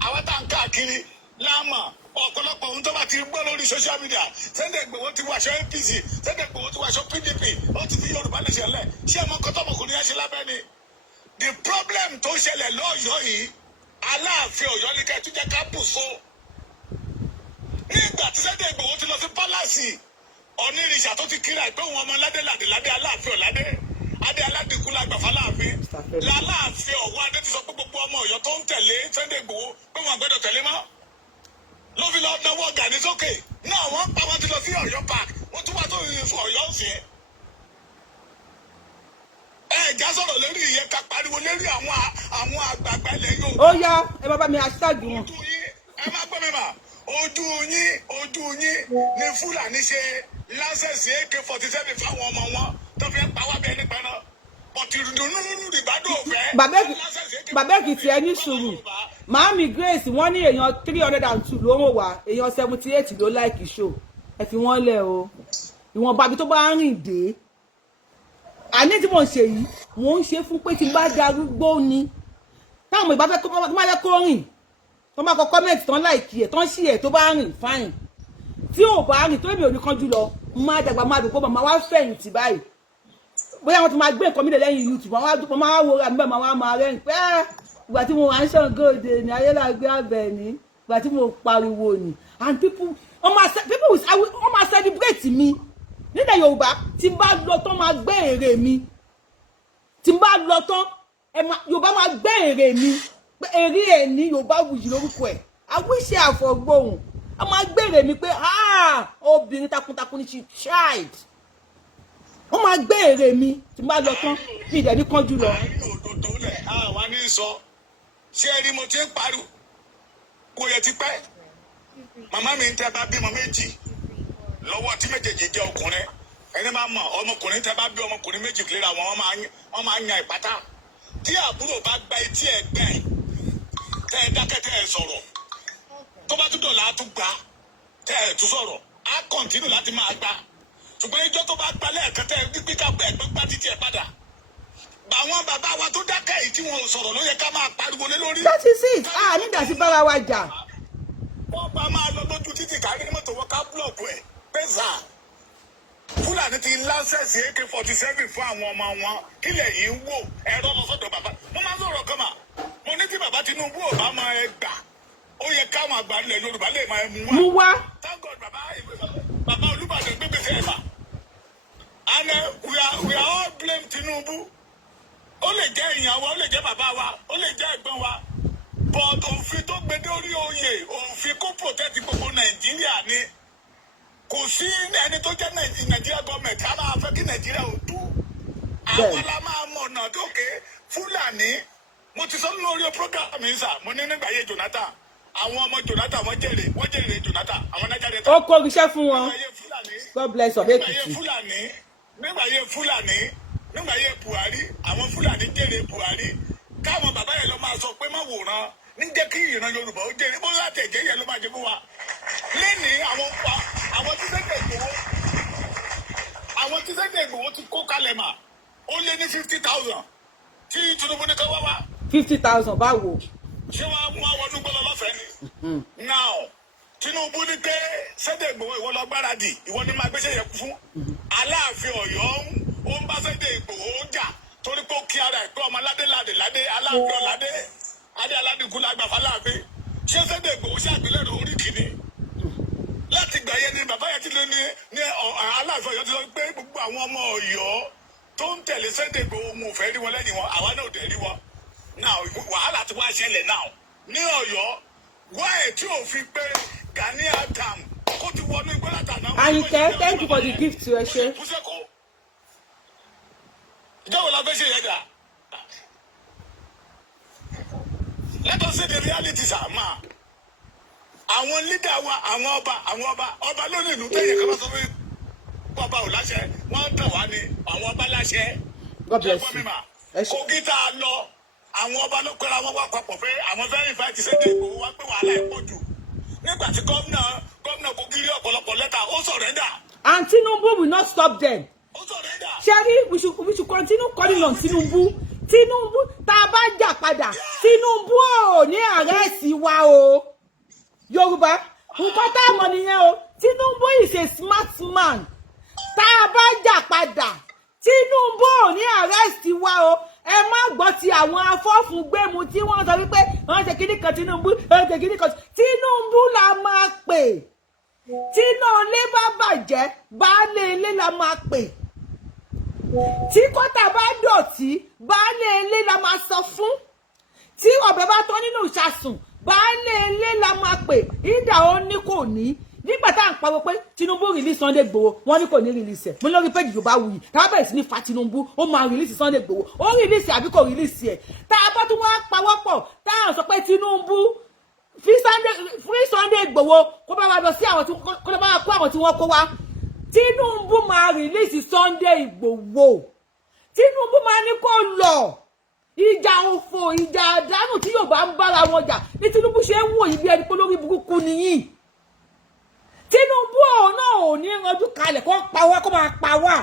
àwa tá à ń káàkiri láàmà ọ̀pọ̀lọpọ̀ ohun tó bá ti gbọ́ lórí social media Sunday Igboho ti wàṣọ APC Sunday Igboho ti wàṣọ PDP ó ti fi Yorùbá lè ṣẹlẹ̀ ṣé ọmọ kọ́tọ́mọkùnrin yẹn ṣe lábẹ́ ni. The problem tó ṣẹlẹ̀ lọ́yọ̀ọ́ yìí Aláàfin Ọ̀yọ́ ní kẹ́ tó jẹ́ ká bù so. Nígbà tí Sunday Igboho ti lọ sí pálásì onírìṣà tó ti kíra pé òun ọmọ ládé aláàfin ọ̀ládé adé aládìkú lágbàfà láàfin láàfin ọ̀wọ́ adé ti sọ pé gbogbo ọmọ Ọ̀yọ́ tó ń tẹ̀lé Sunday Igboho pé wọn gbọ́dọ̀ tẹ̀lé mọ́ ló fi lọ náwó Gani sókè náà wọ́n pa wọn ti lọ sí Ọ̀yọ́ park wọ́n tún wá tó Ọ̀yọ́ ọ̀sìn ẹ̀já sọ̀rọ̀ lórí ìyẹn ká pariwo lórí àwọn àgbààgbà ilẹ̀ Yorùbá. Ó yá ẹ bá mi hashtag wọn. Ẹ má gbọ́ mi mà ojú yín ni Fúlàní ṣe lásẹ̀sì AK-47 fáwọn ọmọ wọn tó fi ń pa wá bẹ́ẹ̀ nípa náà bọ̀tì ìdùnnú ìbádọ́ òfẹ́. Bàbá Èkìtì ẹ ní sùúrù Màámi Grace wọ́n ní èèyàn 302 ló ń wà èèyàn 78 ló láìkì show ẹ fi wọ́n lẹ̀ o ìwọ̀n bàbí tó bá rìn dé àní tí mò ń ṣe yìí mò ń ṣe fún pé tí bá darúgbó ni táwọn ìbá fẹ́ kó má fẹ́ kó rìn tó má kọ comment tán láìkì ẹ̀ tán sí ẹ̀ tó bá rìn fine tí ò bá rìn tó èmi ò ní kánjú lọ má dàgbà má dùn kó bá má wá fẹ̀yìntì báyìí bóyá wọn ti máa gbé nǹkan mi lẹ́yìn YouTube àwọn máa wo ra níbẹ̀ máa rẹ́rìn pé ìgbà tí mo wà ń ṣàn góòdè ní ayélujára abẹ ní ìgbà tí mo pariwo ní and people wọ́n máa celebrate mi nílẹ̀ Yorùbá tí n bá lọ tán máa gbé èrè mi tí n bá lọ tán Yorùbá máa gbé èrè mi pé èrè ẹ̀ ní Yorubawuyi lórúkọ ẹ̀ àwíṣe àfọ̀gbóhùn a máa gbé èrè mi pé obìnrin takuntakun ní child wọ́n máa gbé èrè mi tí n bá lọ tán mi ìdẹ̀ ní kánjú lọ. òdòdó lẹ̀ àwa ní sọ ṣé ẹni mo ti ń pariwo kò yẹ ti pẹ́ màmá mi ń tẹ́ bá bímọ méjì lọ́wọ́ tí méjèèjì jẹ́ ọkùnrin ẹni máa mọ̀ ọmọkùnrin tẹ́ bá bí ọmọkùnrin méjì kílera wọn wọ́n máa ń yan ìpátá tí àbúrò bá gba etí ẹ̀gbẹ́ tẹ́ ẹ dákẹ́ tẹ́ ẹ sọ̀rọ̀ tó bá tún dọ̀la á tún gbà tẹ́ ẹ tún sọ̀rọ̀ á kọ̀ntínú láti máa gbà ṣùgbọ́n ìjọ tó bá gba lẹ́ẹ̀kan tẹ́ ẹ gbígbí ká ẹ̀gbẹ́ gbá títí ẹ̀ padà àwọn bàbá wa tó dákẹ́ yìí tí wọn ò sọ̀rọ̀ ló yẹ ká máa pariwo lé lórí. that is it nígbà tí bára wa jà. wọ́n bá máa lọ lójú títì kárí ní mọ́tò wọn ká búlọ̀kù ẹ̀ pẹ́sà Fúlàní ti láńsẹ̀sì AK-47 fún àwọn ọmọ wọn kílẹ̀ yìí ń wò ẹ̀rọ lọ́sọ̀dọ̀ bàbá mo máa ń sọ̀rọ̀ kan mà mo ní tí bàbá Tinubu ò bá máa ẹ gbà ó yẹ káwọn àgbà ilẹ̀ Yorùbá lè máa mú wá. Thank God bàbá Olúbàdàn gbégbèsè ẹ̀ mà and we are all blame Tinubu ó lè jẹ́ ìyàwó ó lè jẹ́ bàbá wa ó lè jẹ́ ẹ̀gbọ́n wa but òfin tó gbé dórí oyè òfin kó protect gbogbo Nàìjíríà ni kò sí ẹni tó jẹ́ Nàìjíríà gọ́ọ̀mẹ̀ntì a máa fẹ́ kí Nàìjíríà ò tú àwọn la máa mọ̀ ọ̀nà tókè Fúlàní mo ti sọ nínú orí program mi sà mo ní nígbà yé Jonathan àwọn ọmọ Jonathan wọ́n jèrè Jonathan àwọn Nàìjíríà. ó kó iṣẹ́ fún wọn God bless ọ̀bẹ Èkìtì. nígbà yé Fúlàní nígbà yé Buhari àwọn Fúlàní jèrè Buhari káwọn bàbá yẹn lọ máa sọ pé má wòran ní jẹ́ kí ìran Yorùbá ó jèrè bó láti ẹ̀jẹ̀ yẹn ló máa jẹ fún wa lẹ́nìí àwọn tí Sunday Igboho ti kó kalẹ̀ mà ó lé ní 50,000 tí Tinubu ní ká wá wá. 50,000 báwo. ṣé wọ́n wọnú gbọ́dọ̀ lọ́fẹ̀ẹ́ ni. now Tinubu ní pé Sunday Igboho ìwọ lọ gbáradì ìwọ ni máa gbéṣẹ́ yẹn kú fún Aláàfin Ọ̀yọ́ ó ń bá Sunday Igboho jà torí pé ó kí ara ẹ̀ pé ọmọ ládé Aláàfin Ọ̀ládé adé aládìkú lágbàfà láàfin ṣé Sunday Igboho ṣàgbélẹ̀rọ orí kìíní láti gbà yẹn ni bàbá yẹn ti lé ní Aláàfin Ọ̀yọ́ ti sọ pé gbogbo àwọn ọmọ Ọ̀yọ́ tó ń tẹ̀lé Sunday Igboho mo fẹ́ rí wọn lẹ́yìn wọn àwa náà ò dẹ̀ rí wọn now wàhálà tí wàá ṣẹlẹ̀ now ní Ọ̀yọ́ wáyé tí ò fi pé Gani Adam kó ti wọnú igbó látàná. Àyìnkẹ́ thank you for the gift ẹ ṣe. ìjọba la fẹ́ ṣe yẹn dà. Let us say the reality sir ma àwọn leader wa àwọn ọba lónìí ìlú tẹ̀yẹ̀ kọ́ bá sọ pé ọba ò láṣẹ wọ́n tàn wá ní àwọn ọba láṣẹ. God bless you. Kogi tá a lọ àwọn ọba ló pẹ́ra wọn wá papọ̀ pé àwọn fẹ́ẹ́ invite Sunday Igboho wá pé wàhálà ẹ̀ pọ̀ jù nígbà tí gómìnà Kogi rí ọ̀pọ̀lọpọ̀ lẹ́tà ó surrender. And Tinubu will not stop them. Ó surrender. Sherry, we should continue calling on Tinubu. Tinubu tá a bá jà padà Tinubu ò ní àrẹ́sì wa o Yorùbá nǹkan tá a mọ̀ nìyẹn o Tinubu is a smart man tá a bá jà padà Tinubu ò ní àrẹ́sì wa o ẹ má gbọ́ ti àwọn afọ́fúngbẹ́mu tí wọ́n sọ wípé wọ́n ṣe kíní kan Tinubu wọ́n ṣe kíní kan Tinubu la máa pè tí náà lé bá bàjẹ́ baálé ilé la máa pè tí kọ́tà bá dọ̀tí baálé ilé la máa sọ fún tí ọ̀bẹ bá tán nínú ìṣàsùn baálé ilé la máa pè ìdá ó ní kò ní nígbà tá à ń pariwo pé Tinubu release Sunday Igboho wọ́n ní kò ní release ẹ̀ mo lórí péjì Yorubawuyi tá a bẹ̀rẹ̀ sí ní fa Tinubu ó máa release Sunday Igboho ó release àbí kò release ẹ̀ tá a bá tún wá pawọ́pọ̀ tá à ń sọ pé Tinubu free Sunday Igboho kó bá wa lọ sí àwọn tí kó bá wa kó àwọn tí wọ́n kó wá Tinubu máa release Sunday Igboho Tinubu máa ní kó lọ ìjà òfò ìjà àdánù tí Yorùbá ń bára wọn jà ní Tinubu ṣe ń wò yìí bí ẹni pé lórí burúkú nìyí Tinubu náà ò ní ranjú kalẹ̀ kó pa wá kó máa pa wá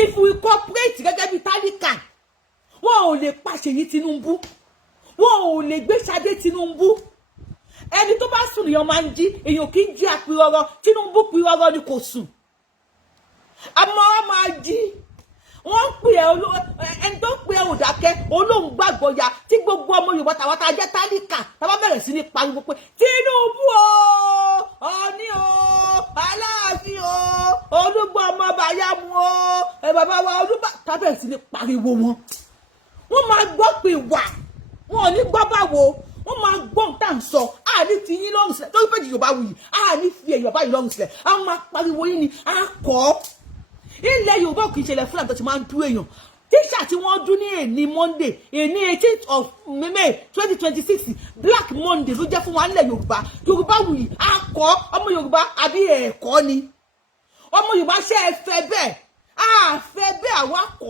if we cooperate gẹ́gẹ́ bí tálíkà wọn ò lè pàṣẹ yìí Tinubu wọn ò lè gbé Ṣadé Tinubu ẹni tó bá sùn nìyẹn máa ń jí èèyàn kì í jí àpérọrọ Tinubu pérọrọ ni kò sùn àmọ́ wọn máa jí wọ́n pè ẹni tó pè ẹ́ òdàkẹ́ olóhùn gbàgbọ́ ya tí gbogbo ọmọ Yorùbá tàwọn tá a jẹ́ tálíkà táwọn bẹ̀rẹ̀ sí ní pariwo pé Tinubu o Ọọ̀ni o Aláàfin o Olúgbọ́ ọmọ Bàyámù o bàbá wa Olúbà tá bẹ̀rẹ̀ sí ní pariwo wọ́n máa gbọ́ pé wà wọn ò ní gbọ́ báwo wọ́n máa gbọ́ tá à ń sọ àní fi yín lọ́rùn sílẹ̀ lórí péjì Yorùbawuyi àní fi ẹ̀yọ̀ báyìí lọ́rùn sílẹ̀ àwọn máa pariwo yín ni a kọ́ ilẹ̀ Yorùbá kì í ṣẹlẹ̀ fúlàní tó ti máa ń dú èèyàn tíṣà tí wọ́n dún ní èní Monday èní 18th of May 2026 Black Monday ló jẹ́ fún wa nílẹ̀ Yorùbawuyi akọ ọmọ Yorùbá àbí ẹ̀kọ́ ni ọmọ Yorùbá ṣe é fẹ́ bẹ́ẹ̀ àfẹ́ bẹ́ẹ̀ àwọn akọ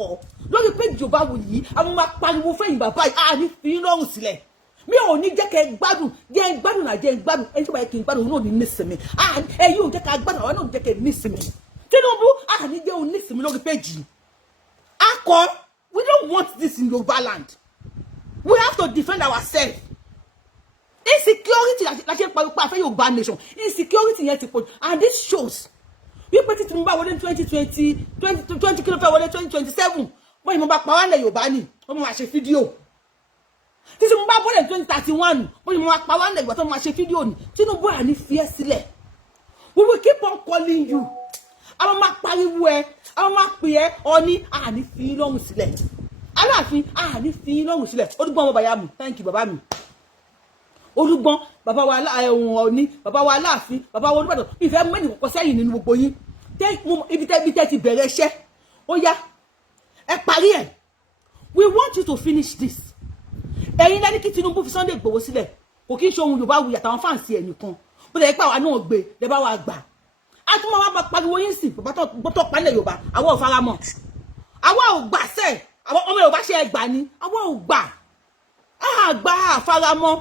lórí péjì Yorùbawuyi àwọn máa pariwo fẹ́yìn bàbá yìí àní fi lọ́rùn sílẹ̀ mi ò ní jẹ́ kẹ́ gbádùn jẹ́ gbádùn náà jẹ́ gbádùn ẹni tó bá yẹ kí n gbádùn òun náà ní nísìmí ẹ̀yin ò jẹ́ ká gbádùn àwọn náà ò jẹ́ kẹ́ nísìmí Tinubu àní jẹ́ òun nísìmí lórí péjì akọ we don't want this in Yoruba land we have to defend ourselves insecurity la ṣe pariwo pé a fẹ́ Yorùbá nation insecurity yẹn ti pọ̀ and this shows wípé tí Tinubu bá wọlé 2020 kí ló fẹ́ wọlé 2027 wọ́n yìí mo bá pa wá lẹ̀ Yorùbá ni wọ́n máa ṣe fídíò títí mo bá bọ́lẹ̀ 2031 wọ́n yìí mo máa pa wá lẹ̀ Yorùbá tó máa ṣe fídíò ni Tinubu à ní fi ẹ́ sílẹ̀ we will keep on calling you àwọn máa pariwo ẹ àwọn máa pè ẹ Ọọ̀ni àní fi lọ́rùn sílẹ̀ Aláàfin àní fi lọ́rùn sílẹ̀ Olúgbọ́n ọmọ Bàyámù thank you bàbá mi Olúgbọ́n bàbá wa Ọọ̀ni bàbá wa Aláàfin bàbá wa Olúbàdàn ìfẹ́ mẹ́rin kọ̀kọ́ sẹ́yìn nínú gbogbo yín ibi tẹ́ ti bẹ̀rẹ̀ iṣẹ́ ó yá ẹ parí ẹ̀ we want you to finish this ẹ̀yin lẹ́ni kí Tinubu fi Sunday Igboho sílẹ̀ kò kí n ṣe ohun Yorùbawuyi àtàwọn fáǹsì ẹ̀ nìkan bó lè pa àwa náà gbé lè bá wa gbà a tún máa wá pariwo yín sí bọ́tọ̀ pálẹ̀ Yorùbá àwa ò faramọ́ àwa ò gbà sẹ́ àwọn ọmọ Yorùbá ṣe ẹgbà ni àwa ò gbà àgbà àfaramọ́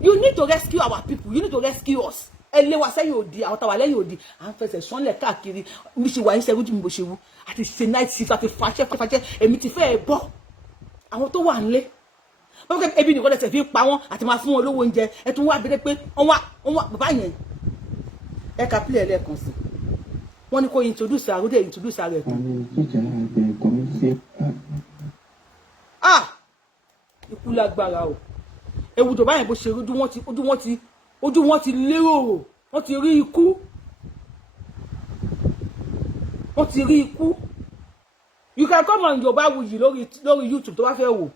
you need to rescue our people you need to rescue us ẹ lé wa sẹ́yìn òdì àwọn táwa lẹ́yìn òdì à ń fẹsẹ̀ sọ́nlẹ̀ káàkiri mi ṣe wà ní sẹ́rú jù mi bó ṣe wú àti ṣe night shift àti fàṣẹ èmi ti fẹ́ bọ́ àwọn tó wà nílé wọ́n kẹ́ ebi nìkan lẹ́sẹ̀ fi pa wọ́n àti máa fún wọn lówó oúnjẹ ẹ tún wá bẹ́ẹ̀ pé wọ́n bàbá yẹn ẹ ka pílẹ̀ lẹ́ẹ̀kan sí wọ́n ní kó introduce àròdé introduce àrẹ̀ tán. Ikú lágbára o ewu tó báyìí bó ṣe ojú wọn ti lérò wọ́n ti rí ikú you can come on Yorubawuyi lórí YouTube tó bá fẹ́ wò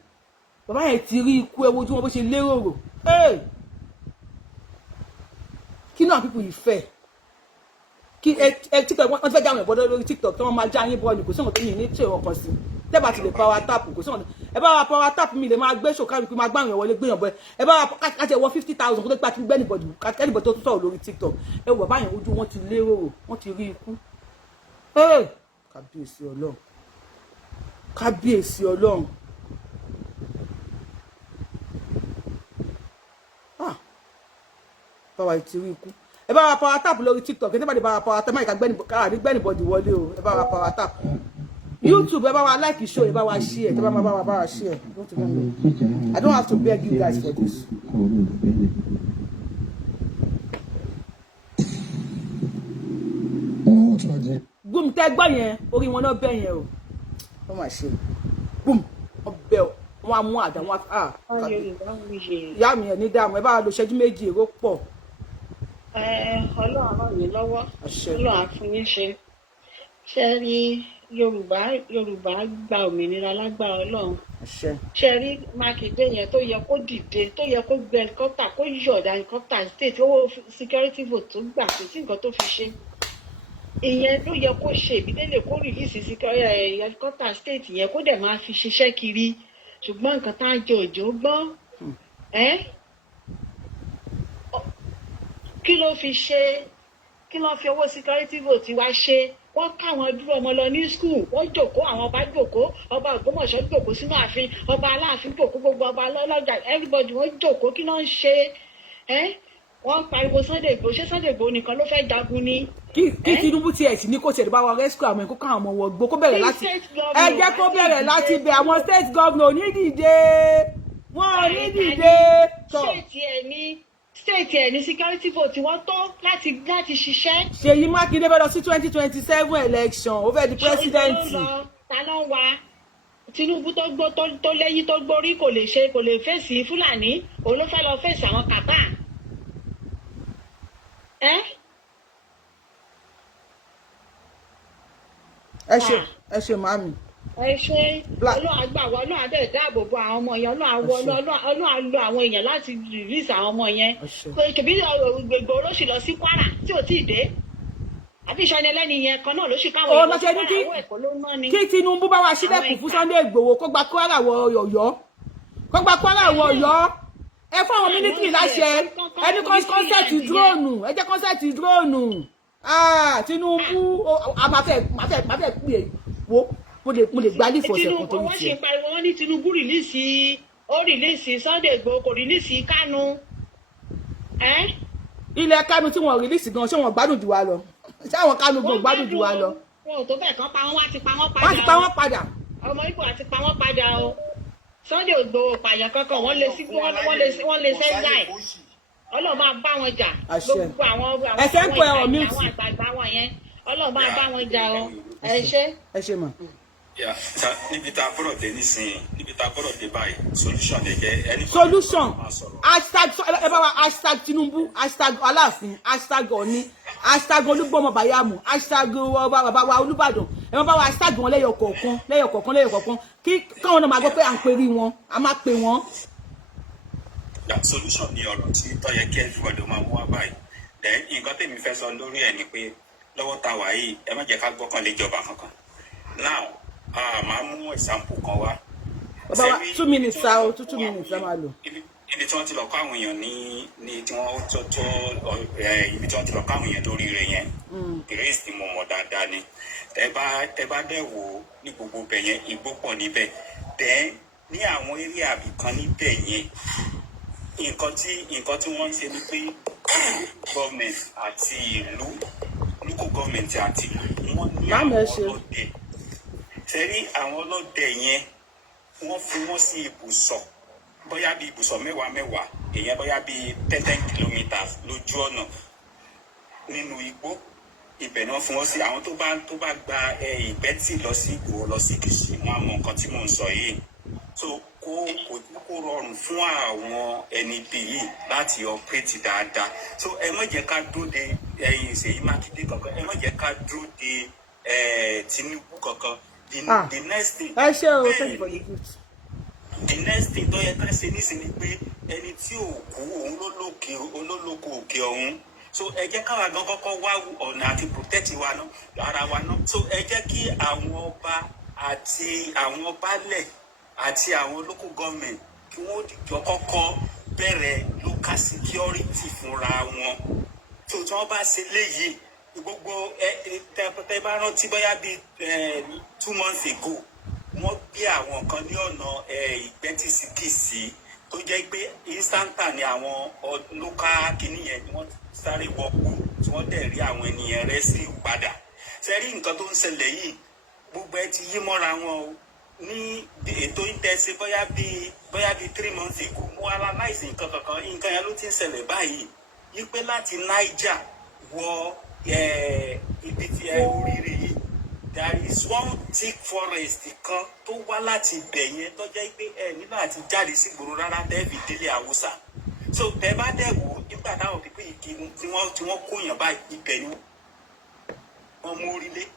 bàbá yẹn ti rí ikú ewu ojú wọn bó ṣe lérò kí náà people yìí fẹ́ kí TikTok wọ́n fẹ́ jáwọn ìbọdọ lórí TikTok tí wọ́n máa já yín bọ́ ni kò sí ọ̀nà tó yìn ní tí wọ́n kàn sí tẹ́bà ti lè power tap kò sí ọ̀nà ẹ bá wa power tap mi lè máa gbé ṣòkà wípé máa gbáwọn ìwọlé gbéyàn bọ́ ẹ bá wa kájẹ wọ 50,000 kó tó gbà tí gbẹ́nìbọ̀dì kẹ́nìbọ̀dì tó sọ̀rọ̀ lórí TikTok ẹ wọ̀ báyìí ojú wọn ti lérò wọ́n ti rí ikú kábíyèsí Ọlọ́run báwa ti rí ikú ẹ bá wa power tap lórí TikTok ẹ bá wa power tap máa ìka gbẹ́nìbọ̀dì wọlé o ẹ bá wa power tap YouTube ẹ bá wa like show ẹ bá wa share ẹ bá wa share I don't have to beg you guys for this. Boom tẹ́ gbọ́ yẹn orí wọn náà bẹ́ yẹn o wọ́n máa ṣe boom wọ́n bẹ́ ọ wọ́n á mú àdá wọn ìyá mi ẹ̀ ní dáàmú ẹ bá wa lo ṣẹ́jú méjì èrò pọ̀ Ọlọ́run ràn yín lọ́wọ́, Ọlọ́run á fún yín ṣe. Ṣé rí Yorùbá gba òmìnira lágbára Ọlọ́run. Ṣé rí Mákindé yẹn tó yẹ kó dìde, tó yẹ kó gbé helicopter, kó yọ̀ọ̀dà helicopter state, owó security vote tó gbà, kò sí nǹkan tó fi ṣe. Ìyẹn ló yẹ kó ṣe ìbídélé kó release helicopter state yẹn kó dẹ̀ máa fi ṣiṣẹ́ kiri. Ṣùgbọ́n nǹkan tá à ń jẹ òjò gbọ́n. Kí ló fi ṣe? Kí ló fi owó security vote wá ṣe? Wọ́n káwọn dúró ọmọ lọ ní school, wọ́n jókòó, àwọn ọba jókòó, ọba Ògbómọ̀ṣọ́ jókòó sínú ààfin, ọba Aláàfin jókòó, gbogbo ọba lọ́jà, everybody wọ́n jókòó, kí ló ń ṣe? Wọ́n pariwo Sunday Igboho, ṣé Sunday Igboho nìkan ló fẹ́ jagun ni? Kí Tinubu tiẹ̀ sì ní kó tiẹ̀ bá wa rescue àwọn ẹ̀kọ́ káwọn ọmọ wọn gbó kó bẹ̀rẹ̀ láti ẹ jẹ́ kó bẹ̀rẹ̀ láti bẹ̀ àwọn state governor onídìde wọn onídìde. State ẹ̀ ní security vote wọ́n tó láti ṣiṣẹ́. Ṣèyí Mákindé fẹ́ lọ sí 2027 election ó fẹ́ di president. Ta ló ń wa Tinubu tó lẹ́yìn tó gbórí kò lè fèsì Fúlàní òun ló fẹ́ lọ fèsì àwọn kàtà. Ẹ ṣe màmí. Ẹ ṣe Ọlọ́run àgbàwọ̀ Ọlọ́run àdẹ̀ dáàbò bo àwọn ọmọ yẹn Ọlọ́run á lo àwọn èèyàn láti release àwọn ọmọ yẹn. Kìbí gbogbo ló sì lọ sí Kwara tí ò tí ì dé. Àbí ìṣọ́ni ẹlẹ́ni yẹn kan náà ló sì káwọn èèyàn lọ sí Kwara ẹ̀kọ́ ló ná ni. Kí Tinubu bá wa sílẹ̀kùn fún Sunday Igboho kó gba Kwara wọ Ọ̀yọ́. Ẹ fún àwọn mílítírì láṣẹ ẹni kọ́nsẹ́ẹ̀tì dúróònù ẹ jẹ́ kọ́nsẹ́ẹ̀tì dúróònù. Tinubu máfẹ́ pè é wo mo lè gbá ní ìfọ̀sẹ̀ kan tó ní tiẹ̀. Wọ́n ṣe pariwo wọ́n ní Tinubu rìlíìsì Sunday Igboho kò rìlíìsì Kánú. Ilẹ̀ Kánú tí wọ́n rìlíìsì gan ṣé wọ́n gbádùn jù wá lọ ṣé àwọn Kánú gan gbádùn jù wá lọ. Wọn ò tó bẹ́ẹ̀ kan pa wọ́n wá ti pa wọ́n padà. Wọ́n ti pa wọ́n padà. Ọmọ Ìgbò àti pa wọ́n padà o. Sunday Igboho pààyàn kankan wọ́n lè sẹ́ńdáì. Ọlọ́run máa bá wọn jà. Gbogbo àwọn àgbààgbà wọn yẹn Ọlọ́run máa bá wọn jà o. Ẹ ṣé mà. Níbi tá a gbọ́dọ̀ dé nísìnyí níbi tá a gbọ́dọ̀ dé báyìí solution lè jẹ́ ẹni. Solution ẹ bá wa hashtag Tinubu hashtag Aláàfin hashtag Ọ̀ọ̀ni hashtag Olúgbọ́mọ Bàyámù hashtag bàbá wa Olúbàdàn ẹ bá wa hashtag wọn lẹ́yọ kọ̀ọ̀kan kí káwọn náà máa gbọ́ pé à ń perí wọn a máa pè wọ́n. Solution ni ọ̀rọ̀ tí tọ́yẹ kí everybody máa mú wá báyìí then nǹkan tèmi fẹ́ sọ lórí ẹ̀ ni pé lọ́wọ́ tá a wà yìí ẹ má jẹ́ ká gbọ́kànlé ìjọba kankan now máa mú example kan wá. Bàbá wa 2 minutes sa o 2 minutes la máa lò. Ibi tí wọ́n ti lọ kọ́ àwọn èèyàn ní tí wọ́n tó ibi tí wọ́n ti lọ kọ́ àwọn èèyàn lórí rẹ̀ yẹn grace ni mo mọ̀ dáadáa ni tẹ bá dẹ̀ wò ní gbogbo bẹ̀ yẹn igbó pọ̀ níbẹ̀ then ní àwọn eré àbí kan níbẹ̀ yẹn nǹkan tí wọ́n ń ṣe ni pé government àti ìlú local government àti ìlú wọ́n ní àwọn ọlọ́dẹ tẹ́rí àwọn ọlọ́dẹ yẹn wọ́n fi wọ́n sí ibùsọ̀ bóyá bí ibùsọ̀ mẹ́wàá èèyàn bóyá bí 10 kilometers lójú ọ̀nà nínú igbó ibẹ̀ ni wọ́n fi wọ́n sí àwọn tó bá gba ìgbẹ́tì lọ sí Ìgbòho lọ sí Kìṣí wọn á mọ nǹkan tí mò ń sọ yìí so kó rọrùn fún àwọn ẹni bí yìí láti ọpẹ́tì dáadáa so ẹ má jẹ́ ká dúró de Ṣèyí Mákindé kankan ẹ má jẹ́ ká dúró de Tinubu kankan. The next thing tó yẹ ká ṣe nísìnyí pé ẹni tí ò kú òun olólókò òkè ọ̀hún so ẹ jẹ́ káwa gan kọ́kọ́ wá ọ̀nà àti protect wa náà ara wa náà so ẹ jẹ́ kí àwọn ọba àti àwọn baálẹ̀ àti àwọn local government kí wọ́n dìjọ kọ́kọ́ bẹ̀rẹ̀ local security fúnra wọn so tí wọ́n bá ṣe léyìí gbogbo tẹ bá rántí bóyá bíi 2 months ago wọ́n gbé àwọn kan ní ọ̀nà ìgbẹ́tìsíkìsí tó jẹ́ pé instanta ni àwọn local kìíní yẹn ni wọ́n sáré wọ́pọ̀ tí wọ́n dẹ̀ rí àwọn ènìyàn rẹ̀ sí padà sẹ́rí nǹkan tó ń ṣẹlẹ̀ yìí gbogbo ẹ ti yí mọ́ra wọn o ní ètò ìtẹ̀sí bóyá bíi 3 months ago mo analyse nǹkan yẹn ló ti ń ṣẹlẹ̀ báyìí yí pé láti Niger wọ ibi tí oríire yìí there is one thick forest kan tó wá láti ibẹ̀ yẹn tó jẹ́ pé nígbà tí jáde sí gbòòrò rárá dẹ́bi délé Haúsá so tẹ bá dẹ̀ wò nígbà táwọn pípé yìí tí wọ́n kóyàn báyìí ibẹ̀ ni wọ́n mú orílẹ̀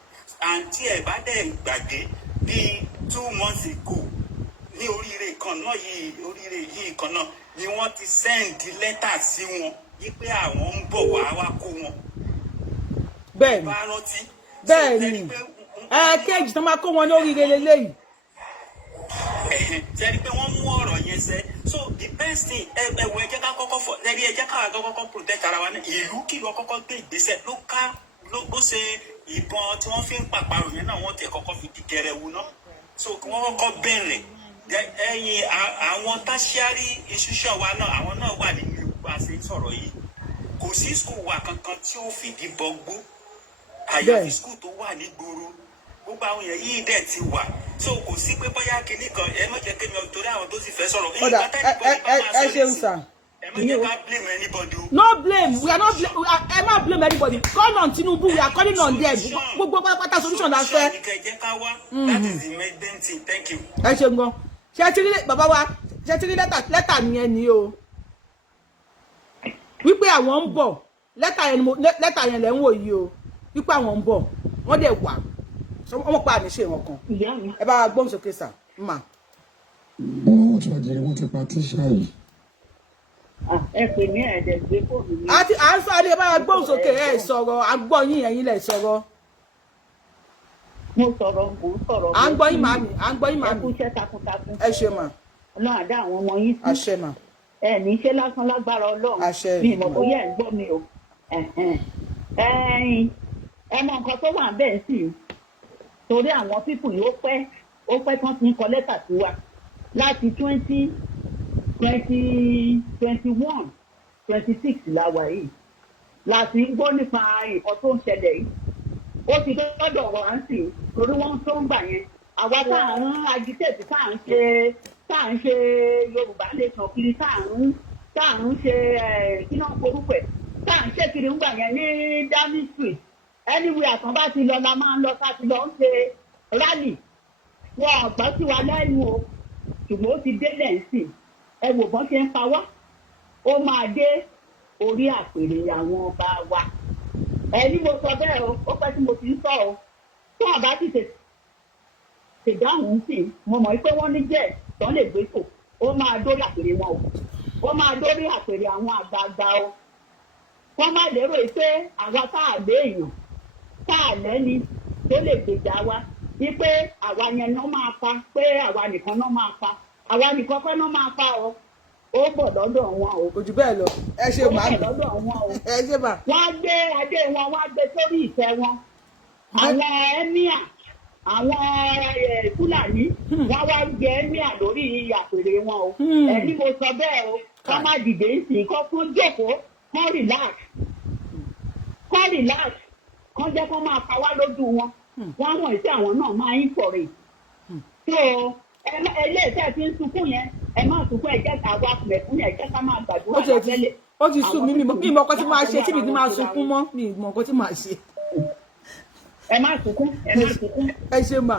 àǹtí ẹ̀ bá dẹ̀ gbàgbé bíi 2 months ago ní oríire kan náà yìí kan náà ni wọ́n ti sẹ́ǹdì lẹ́tà sí wọn wípé àwọn ń bọ̀ wá kó wọn. bẹ́ẹ̀ni bẹ́ẹ̀ni kejì tó máa kó wọn lóríire lélẹ́yìí. jẹ́rí pé wọ́n mú ọ̀rọ̀ yẹn sẹ́ so the best thing ẹ̀wọ̀ ẹ̀jẹ̀ ká kọ́kọ́ fọ ẹ̀rí ẹ̀jẹ̀ ká kọ́kọ́ protect ara wa ní ìlú kìlọ̀ kọ́kọ́ gbé ìgbésẹ̀ ló ṣe ìbọn tí wọ́n fi ń pàparò yẹn náà wọ́n tẹ̀ kọ́kọ́ fi dìgẹrẹ wu náà so kí wọ́n kọ́kọ́ bẹ̀rẹ̀ ẹ̀yìn àwọn tertiary institution wa náà àwọn náà wà nínú ìlú àṣẹ sọ̀rọ̀ yìí kò sí school wa kankan tí ó fìdí bọgbó àyàfi school tó wà nígboro gbogbo àwọn èèyàn yìí dẹ̀ ti wà so kò sí pé bóyá kinní kan ẹ má jẹ́ kémi torí àwọn tó sì fẹ́ sọ̀rọ̀ ẹ ṣeun sà. ẹ má jẹ́ ká blame anybody. No blame, we are not ẹ má blame anybody. Call on Tinubu, we are calling on them. Gbogbo pátápátá solution la fẹ́. That is the main thing. Thank you. Ẹ ṣeun gan. Ṣé ti rí bàbá wa ṣé ti rí lẹ́tà yẹn ni o. Wípé àwọn ń bọ̀ lẹ́tà yẹn lẹ́ ń wò yìí o. Wípé àwọn ń bọ̀ wọ́n dẹ̀ wà. Wọ́n pa àmì ṣe wọn kan. Ẹ bá wa gbóhùn sókè sà. Wọ́n tún àjẹrẹ wọ́n ti pa tíṣà yìí. Ẹ pè ní ẹ̀ẹ́dẹ̀ gbé fóònù mi. À ń sáré ẹ bá wa gbóhùn sókè ẹ sọ̀rọ̀ à ń gbọ́ yín ẹ̀yin lẹ̀ sọ̀rọ̀. Mo sọ̀rọ̀. À ń gbọ́ yín màmí. Ẹ kú iṣẹ́ takuntakun. Ẹ ṣe mà. Ọlọ́run àdá àwọn ọmọ yín sí. Àṣẹ mà. Ẹ ní ṣe lásán lágbára Ọlọ́run. Àṣẹ. Mi ìmọ̀ bóyá ẹ̀ ń gbọ́ mi o. Ẹ mọ nǹkan tó wà bẹ́ẹ̀ sí i. Torí àwọn pípù yìí ó pẹ́ tán ti ń kọ lẹ́tà sí wa láti 26 la wà yìí láti ń gbọ́ nípa nǹkan tó ń ṣẹlẹ̀ yìí ó ti dọ́dọ̀ wá ń sìn torí wọ́n tó ń gbà yẹn àwa tá à ń agitate tá à ń ṣe Yorùbá nation kiri tá à ń ṣe kí náà porúkọ ẹ̀ tá à ń ṣe kiri ń gbà yẹn ní Downing Street anyway àtàn ti lọ la máa ń lọ ká ti lọ ń ṣe rally wọn ọ̀gbọ́n sí wa lẹ́nu o ṣùgbọ́n ó ti délẹ̀ ń sìn ẹ wò bọ́n ṣe ń pa wá ó máa dé orí àpèrè àwọn ọba wa ẹni mo sọ bẹ́ẹ̀ o ó pẹ́ tí mo fi ń sọ o tí wọ́n bá ti tètè dáhùn sí mo mọ̀ pé wọ́n ní jẹ́ tán lè gbé kò ó máa dórí àpèrè wọn o ó máa dórí àpèrè àwọn àgbààgbà o wọ́n má lérò pé àwa tá à lé èèyàn tá à lẹ́ni tó lè gbèjà wa wípé àwa yẹn náà máa pa pé àwa nìkan náà máa pa àwa nìkan pẹ́ náà máa pa o ó bọ̀ lọ́dọ̀ wọn o. Kò jù bẹ́ẹ̀ lọ ẹ ṣe màá mi ó bọ̀ lọ́dọ̀ wọn o. ẹ ṣe mà. wọ́n á gbé adé wọn wọ́n á gbé sórí ìtẹ́ wọn àwọn ẹ́míà àwọn Fúlàní wọ́n wá gbé ẹ́míà lórí àpèrè wọn o. ẹni mo sọ bẹ́ẹ̀ o ká má dìde sí kó fún jókòó kó relax kán jẹ́ kó máa pa wá lójú wọn wọ́n mọ̀ sí àwọn náà máa ń sọ̀rọ̀ so ẹlẹ́ẹ̀tẹ́ ti ń sunkún yẹn ẹ má sunkún ẹ jẹ́ ká wá mẹ̀kún yẹn jẹ́ ká máa gbàdúrà lábẹ́lẹ̀. Ó ti sùn mí mi mọ̀ nǹkan tí máa ṣe tí mi ti máa sunkún mọ́ mi mọ̀ nǹkan tí máa ṣe. Ẹ má sunkún. Ẹ ṣe mà.